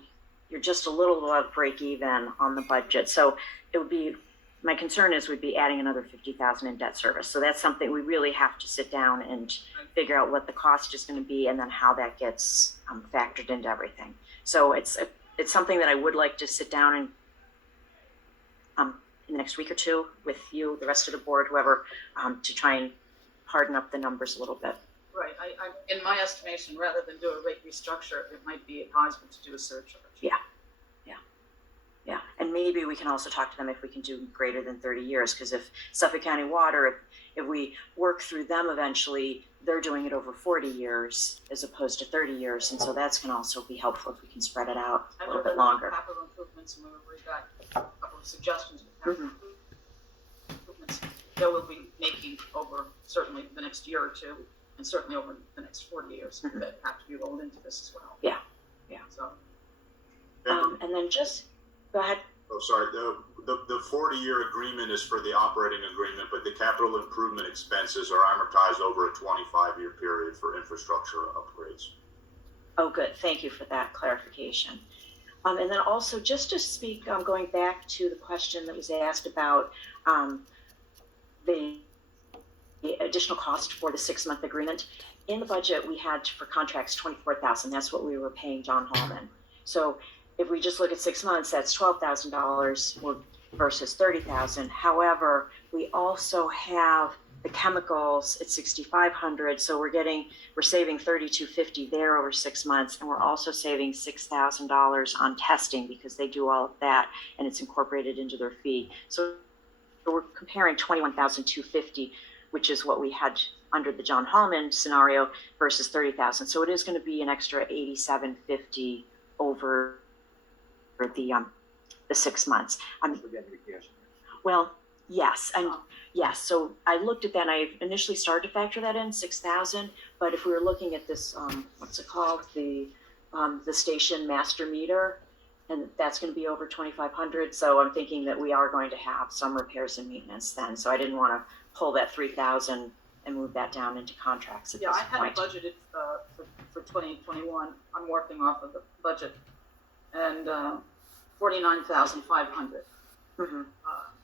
you're just a little above break even on the budget. So it would be, my concern is we'd be adding another 50,000 in debt service. So that's something we really have to sit down and figure out what the cost is going to be and then how that gets factored into everything. So it's something that I would like to sit down and in the next week or two with you, the rest of the board, whoever, to try and harden up the numbers a little bit. Right, I in my estimation, rather than do a rate restructure, it might be advisable to do a surcharge. Yeah, and maybe we can also talk to them if we can do greater than 30 years, because if Suffolk County Water, if we work through them eventually, they're doing it over 40 years as opposed to 30 years, and so that's can also be helpful if we can spread it out a little bit longer. Capital improvements, and we got a couple of suggestions with capital improvements that we'll be making over certainly the next year or two, and certainly over the next 40 years that have to be rolled into this as well. Yeah. So. And then just go ahead. Oh, sorry. The 40-year agreement is for the operating agreement, but the capital improvement expenses are amortized over a 25-year period for infrastructure upgrades. Oh, good. Thank you for that clarification. And then also, just to speak, going back to the question that was asked about the additional cost for the 6-month agreement. In the budget, we had for contracts $24,000. That's what we were paying John Hallman. So if we just look at 6 months, that's $12,000 versus $30,000. However, we also have the chemicals at $6,500, so we're saving $3,250 there over 6 months, and we're also saving $6,000 on testing because they do all of that, and it's incorporated into their fee. So we're comparing $21,250, which is what we had under the John Hallman scenario, versus $30,000. So it is going to be an extra $8,750 over the 6 months. Well, yes, and yes. So I looked at that, and I initially started to factor that in, 6,000. But if we were looking at this, what's it called, the station master meter, and that's going to be over 2,500. So I'm thinking that we are going to have some repairs and maintenance then. So I didn't want to pull that 3,000 and move that down into contracts at this point. I had budgeted for 2021. I'm working off of the budget, and 49,500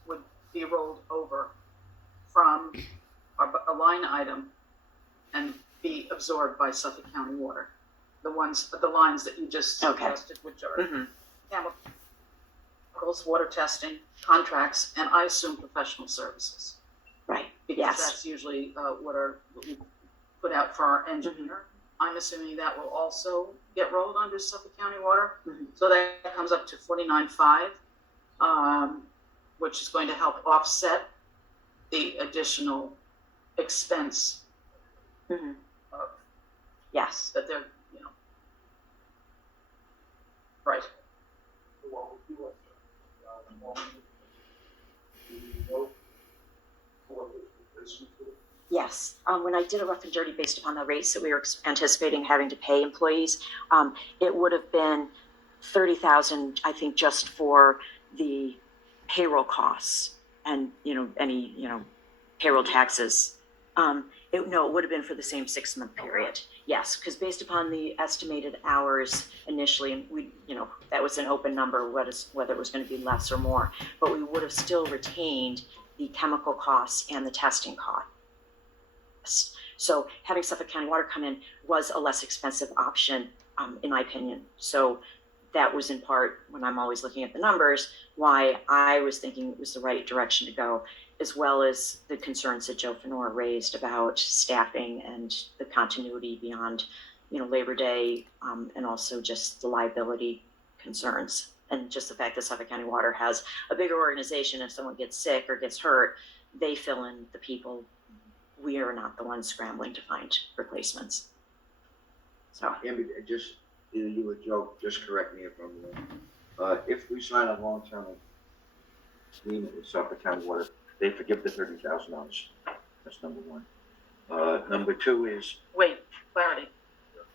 would be rolled over from a line item and be absorbed by Suffolk County Water. The lines that you just suggested, which are chemicals, water testing, contracts, and I assume professional services. Right. Because that's usually what we put out for our engineer. I'm assuming that will also get rolled under Suffolk County Water. So that comes up to 49,500, which is going to help offset the additional expense. Yes. That they're, right. Yes. When I did a rough and dirty based upon the rates that we were anticipating having to pay employees, it would have been 30,000, I think, just for the payroll costs and, any, payroll taxes. It would have been for the same 6-month period. Yes, because based upon the estimated hours initially, that was an open number, whether it was going to be less or more, but we would have still retained the chemical costs and the testing costs. So having Suffolk County Water come in was a less expensive option, in my opinion. So that was in part, when I'm always looking at the numbers, why I was thinking it was the right direction to go, as well as the concerns that Joe Fenora raised about staffing and the continuity beyond, Labor Day, and also just the liability concerns. And just the fact that Suffolk County Water has a bigger organization, if someone gets sick or gets hurt, they fill in the people. We are not the ones scrambling to find replacements. So, Amber, just, either you or Joe, just correct me if I'm wrong. If we sign a long-term agreement with Suffolk County Water, they forgive the $30,000. That's number one. Number two is, Wait, clarity.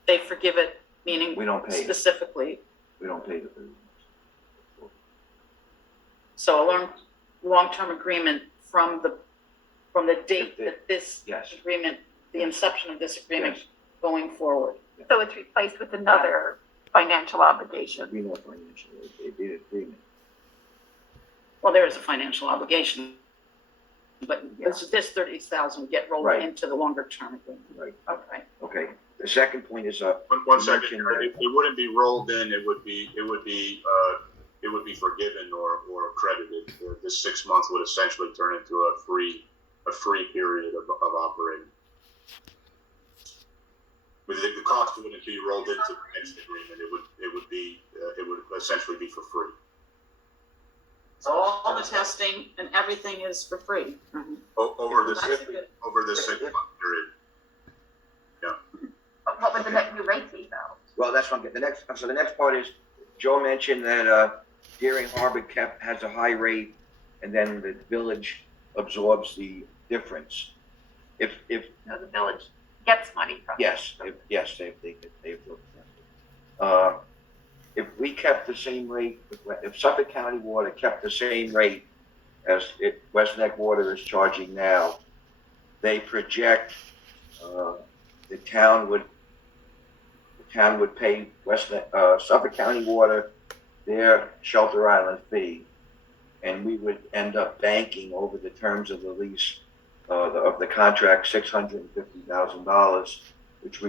They forgive it, meaning we don't pay it. specifically. We don't pay the $30,000. So a long-term agreement from the date that this Yes. agreement, the inception of this agreement Yes. going forward. so it's replaced with another financial obligation. There'd be no financial, it'd be an agreement. Well, there is a financial obligation, but this 30,000 would get rolled Right. into the longer-term agreement. Right. Okay. Okay. The second point is, One you second, mentioned it wouldn't be rolled in, it would be forgiven or credited. This 6 months would essentially turn into a free period of operating. The cost wouldn't be rolled into the next agreement, it would essentially be for free. So all the testing and everything is for free. Over the That's good. 6 month period. What would the net new rate be though? well, that's one. The next part is, Joe mentioned that Deering Harbor has a high rate, and then the village absorbs the difference. If No, the village gets money from it. yes, they absorb that. If we kept the same rate, if Suffolk County Water kept the same rate as West Neck Water is charging now, they project the town would pay Suffolk County Water their Shelter Island fee, and we would end up banking over the terms of the lease of the contract $650,000, which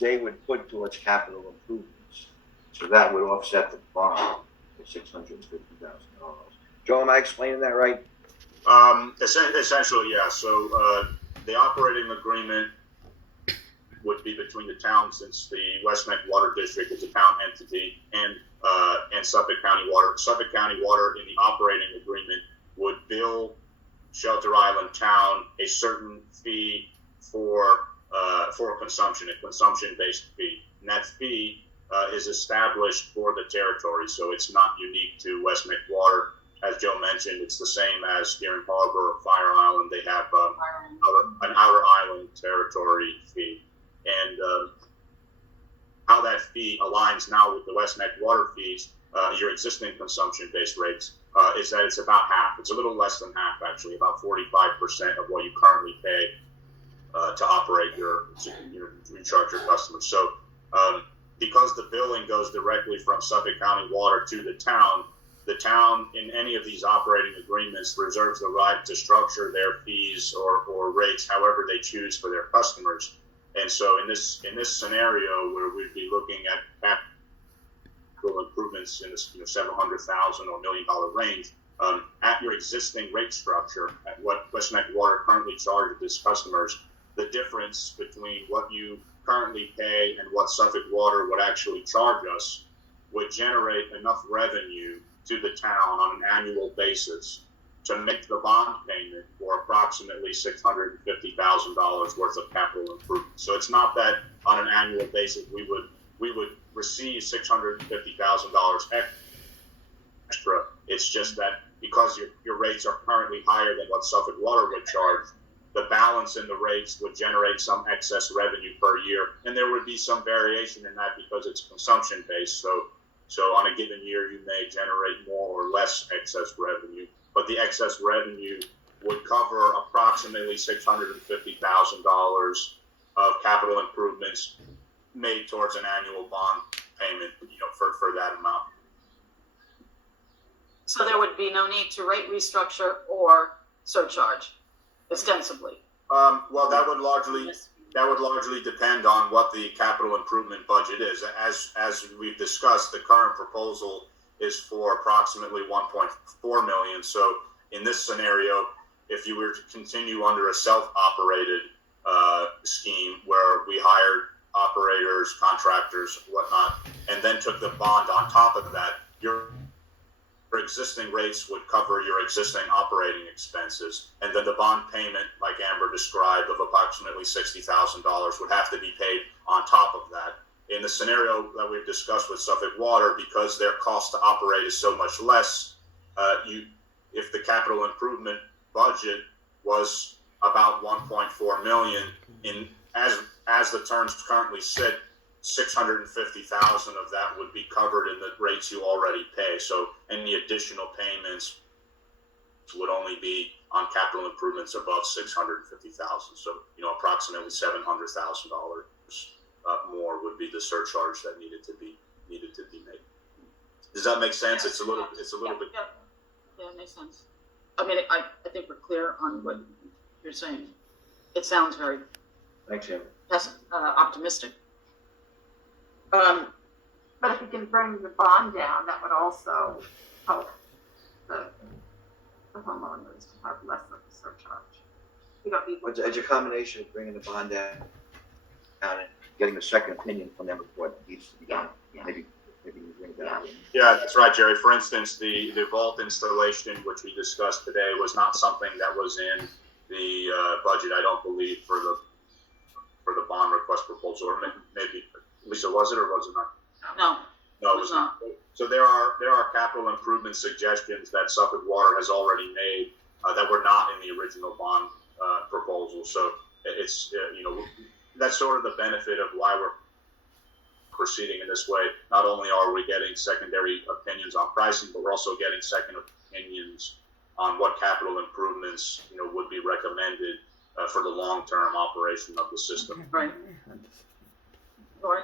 they would put towards capital improvements. So that would offset the bond of $650,000. Joe, am I explaining that right? Essentially, yeah. So the operating agreement would be between the town, since the West Neck Water District is a town entity, and Suffolk County Water. Suffolk County Water, in the operating agreement, would bill Shelter Island Town a certain fee for consumption, a consumption-based fee, and that fee is established for the territory. So it's not unique to West Neck Water. As Joe mentioned, it's the same as Deering Harbor or Fire Island. They have an outer island territory fee. And how that fee aligns now with the West Neck Water fees, your existing consumption-based rates, is that it's about half. It's a little less than half, actually, about 45% of what you currently pay to operate recharge your customers. So because the billing goes directly from Suffolk County Water to the town in any of these operating agreements reserves the right to structure their fees or rates however they choose for their customers. And so in this scenario where we'd be looking at capital improvements in this $700,000 or $1 million range, at your existing rate structure, at what West Neck Water currently charges its customers, the difference between what you currently pay and what Suffolk Water would actually charge us would generate enough revenue to the town on an annual basis to make the bond payment for approximately $650,000 worth of capital improvement. So it's not that on an annual basis we would receive $650,000 extra. It's just that because your rates are currently higher than what Suffolk Water would charge, the balance in the rates would generate some excess revenue per year, and there would be some variation in that because it's consumption based. So on a given year, you may generate more or less excess revenue, but the excess revenue would cover approximately $650,000 of capital improvements made towards an annual bond payment, for that amount. So there would be no need to rate restructure or surcharge, ostensibly. Well, that would largely depend on what the capital improvement budget is. As we've discussed, the current proposal is for approximately $1.4 million. So in this scenario, if you were to continue under a self-operated scheme where we hired operators, contractors, whatnot, and then took the bond on top of that, your existing rates would cover your existing operating expenses, and then the bond payment, like Amber described, of approximately $60,000 would have to be paid on top of that. in the scenario that we've discussed with Suffolk Water, because their cost to operate is so much less, if the capital improvement budget was about 1.4 million, as the terms currently sit, 650,000 of that would be covered in the rates you already pay. So any additional payments would only be on capital improvements above 650,000. So approximately $700,000 more would be the surcharge that needed to be made. Does that make sense? Yeah. It's a little bit. Yeah, it makes sense. I mean, I think we're clear on what you're saying. It sounds very Thanks, Jim. optimistic. But if you can bring the bond down, that would also help the homeowners to have less of a surcharge. You don't need. It's a combination of bringing the bond down and getting a second opinion from them of what needs to be done. Yeah. Maybe you bring it down. Yeah, that's right, Jerry. For instance, the vault installation, which we discussed today, was not something that was in the budget, I don't believe, for the bond request proposal. Or maybe, Lisa, was it or was it not? No, it was not. So there are capital improvement suggestions that Suffolk Water has already made that were not in the original bond proposal. So it's that's sort of the benefit of why we're proceeding in this way. Not only are we getting secondary opinions on pricing, but we're also getting second opinions on what capital improvements would be recommended for the long-term operation of the system. Right. Lori?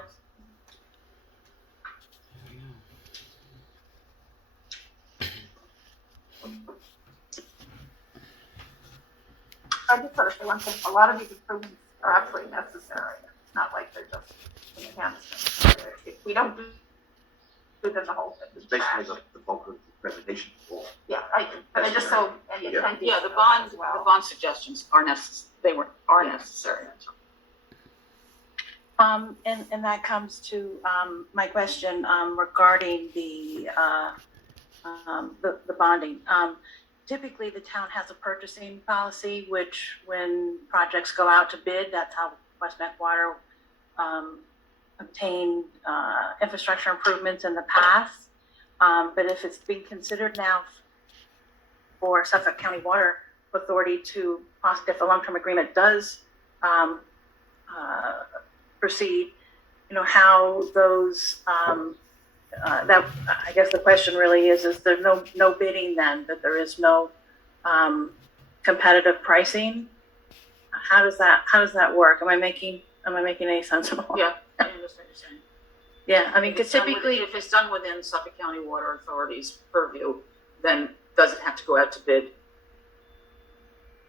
I just sort of say one thing, a lot of these improvements are absolutely necessary. It's not like they're just enhancements. If we don't do them, the whole thing It's is basically trash. the bulk of the presentation. Yeah, but I just so any Yeah. attendees. Yeah, the know bond, as well. the bond suggestions are necessary. And that comes to my question regarding the bonding. Typically, the town has a purchasing policy, which when projects go out to bid, that's how West Neck Water obtained infrastructure improvements in the past. But if it's being considered now for Suffolk County Water Authority to, if a long-term agreement does proceed, how those, that, I guess the question really is there no bidding then, that there is no competitive pricing? How does that work? Am I making any sense at all? Yeah, I understand what you're saying. Yeah, I mean, because typically, if it's done within Suffolk County Water Authority's purview, then does it have to go out to bid?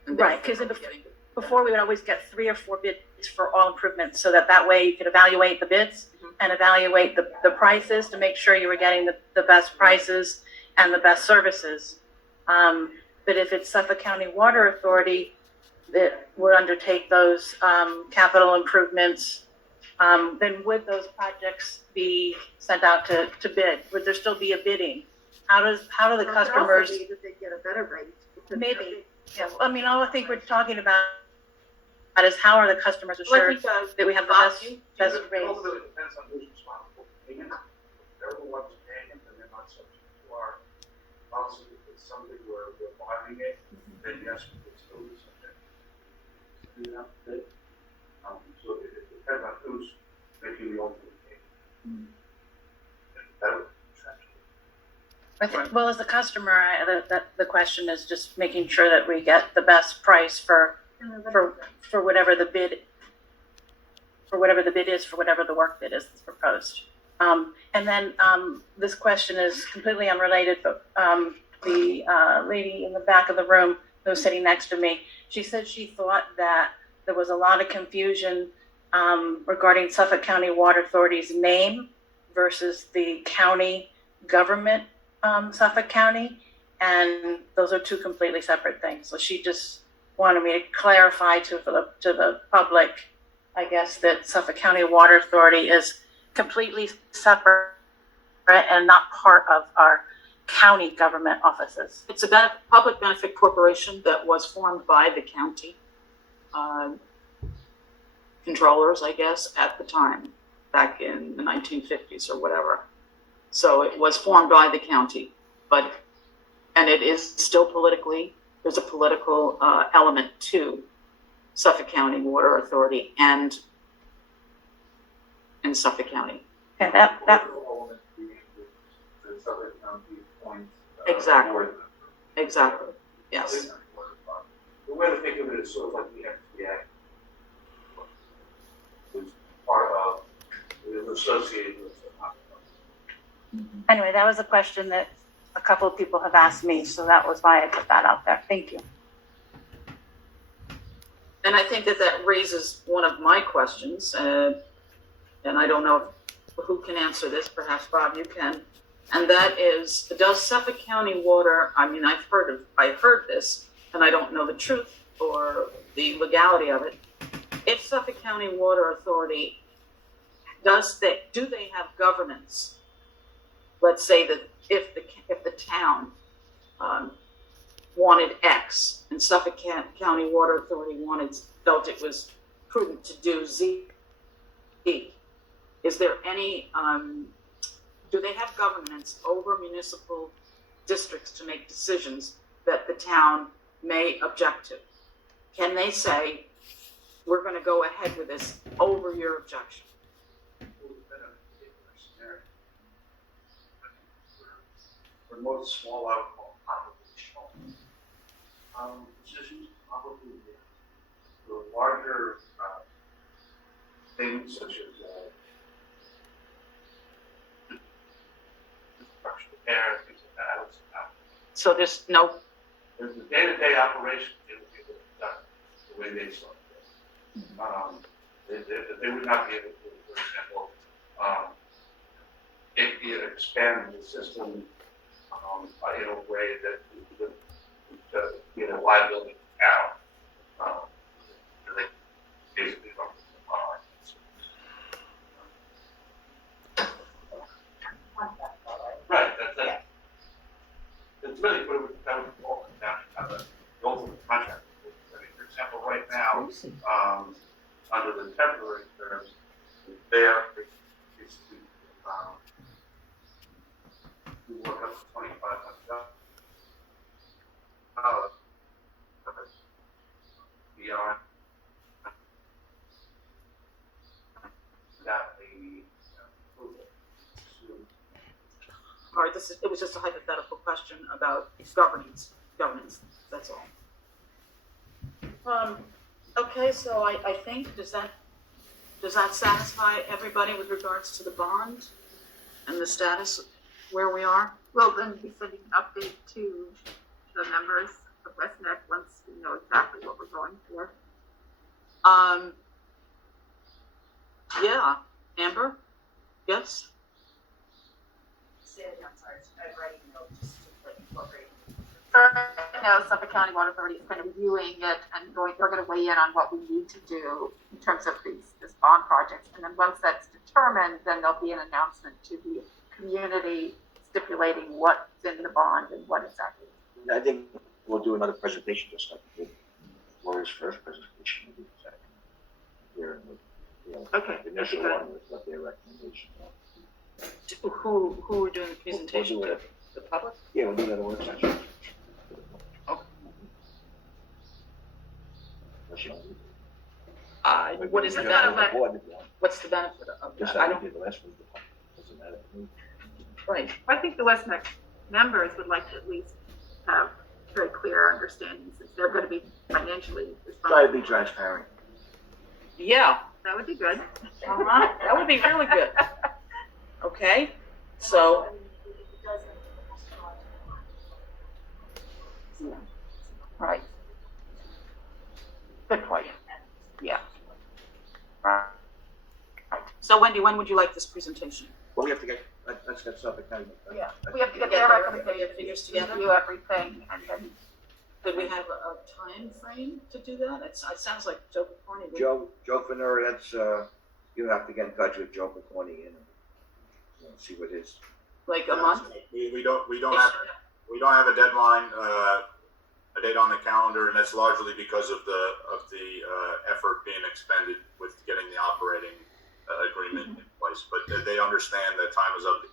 And right, because therefore getting- before we would always get 3 or 4 bids for all improvements, so that way you could evaluate the bids and evaluate the prices to make sure you were getting the best prices and the best services. But if it's Suffolk County Water Authority that would undertake those capital improvements, then would those projects be sent out to bid? Would there still be a bidding? How do the customers? It could also be that they get a better rate. because Maybe. Yeah, I mean, all I think we're talking about is how are the customers assured that we have the best rates? Also, it depends on who's responsible for paying it. They're the ones paying it, and they're not subject to our policy. If it's something where we're buying it, then yes, we would still be subject to that bid. So it depends on who's making the ultimate payment. That would I think, well, as a customer, the question is just making sure that we get the best price for whatever the bid is for whatever the work bid is that's proposed. And then this question is completely unrelated, but the lady in the back of the room who's sitting next to me, she said she thought that there was a lot of confusion regarding Suffolk County Water Authority's name versus the county government, Suffolk County, and those are two completely separate things. So she just wanted me to clarify to the public, I guess, that Suffolk County Water Authority is completely separate and not part of our county government offices. It's a public benefit corporation that was formed by the county controllers, I guess, at the time. back in the 1950s or whatever. So it was formed by the county, and it is still there's a political element to Suffolk County Water Authority and in Suffolk County. Okay, that, Exactly. Exactly, yes. The way to think of it is sort of like the SCWA. It's part of, it is associated with the. anyway, that was a question that a couple of people have asked me, so that was why I put that out there. Thank you. And I think that raises one of my questions, and I don't know who can answer this, perhaps Bob, you can. And that is, does Suffolk County Water, I mean, I've heard this, and I don't know the truth or the legality of it. If Suffolk County Water Authority, do they have governance? Let's say that if the town wanted X and Suffolk County Water Authority felt it was prudent to do Z, is there any, do they have governance over municipal districts to make decisions that the town may object to? Can they say, we're going to go ahead with this over your objection? For most small alcohol operational decisions, probably the larger things such as repair, things like that. So there's no. There's the day-to-day operation that would be done the way they saw it. They would not be able to, for example, expand the system in a way that would be a liability out. They basically don't. Right, that's it's really what it would all come down to the ultimate contract. I mean, for example, right now, under the temporary terms, there is to work up to $2,500 beyond that the approval. All right, it was just a hypothetical question about governance, that's all. Okay, so I think, does that satisfy everybody with regards to the bond and the status where we are? Well, then be sending an update to the members of West Neck once we know exactly what we're going for. Yeah, Amber? Yes? I'm sorry, I've already just incorporating. Right now, Suffolk County Water Authority is kind of reviewing it and they're going to weigh in on what we need to do in terms of this bond project. And then once that's determined, then there'll be an announcement to the community stipulating what's in the bond and what exactly. I think we'll do another presentation just like we did Laura's first presentation. Here, Okay. the initial one was what their recommendation was. Who are doing the presentation We'll do to? The public? Yeah, we'll do that in a work session. Okay. Unless you don't need it. What is the You don't have benefit? a board if you want. What's the benefit of Just that? I like don't, we did the last one, doesn't matter to me. right. I think the West Neck members would like to at least have very clear understanding since they're going to be financially Try to responsible. be transparent. Yeah, That would be good. that would be really good. Okay, so, Right. Good point. Yeah. Right. so Wendy, when would you like this presentation? Well, we have to let's get Suffolk County. Yeah. We have to get their recommendations, figures together? review everything, and then Could we have a time frame to do that? It sounds like Joe Corney. Joe Fenner, that's, you have to get in touch with Joe McCorney and see what his. Like a month? We don't have a deadline, a date on the calendar, and that's largely because of the effort being expended with getting the operating agreement in place. but they understand that time is of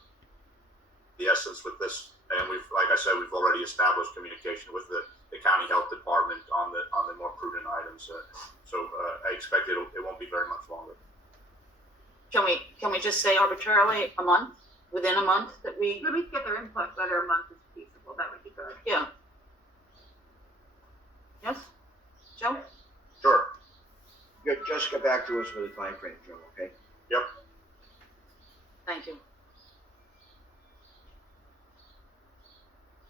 the essence with this. And like I said, we've already established communication with the county health department on the more prudent items. So I expect it won't be very much longer. Can we just say arbitrarily a month, within a month that we? Maybe get their input whether a month is feasible. That would be good. Yeah. Yes, Joe? Sure. Just get back to us with a time frame, Joe, okay? Yep. Thank you.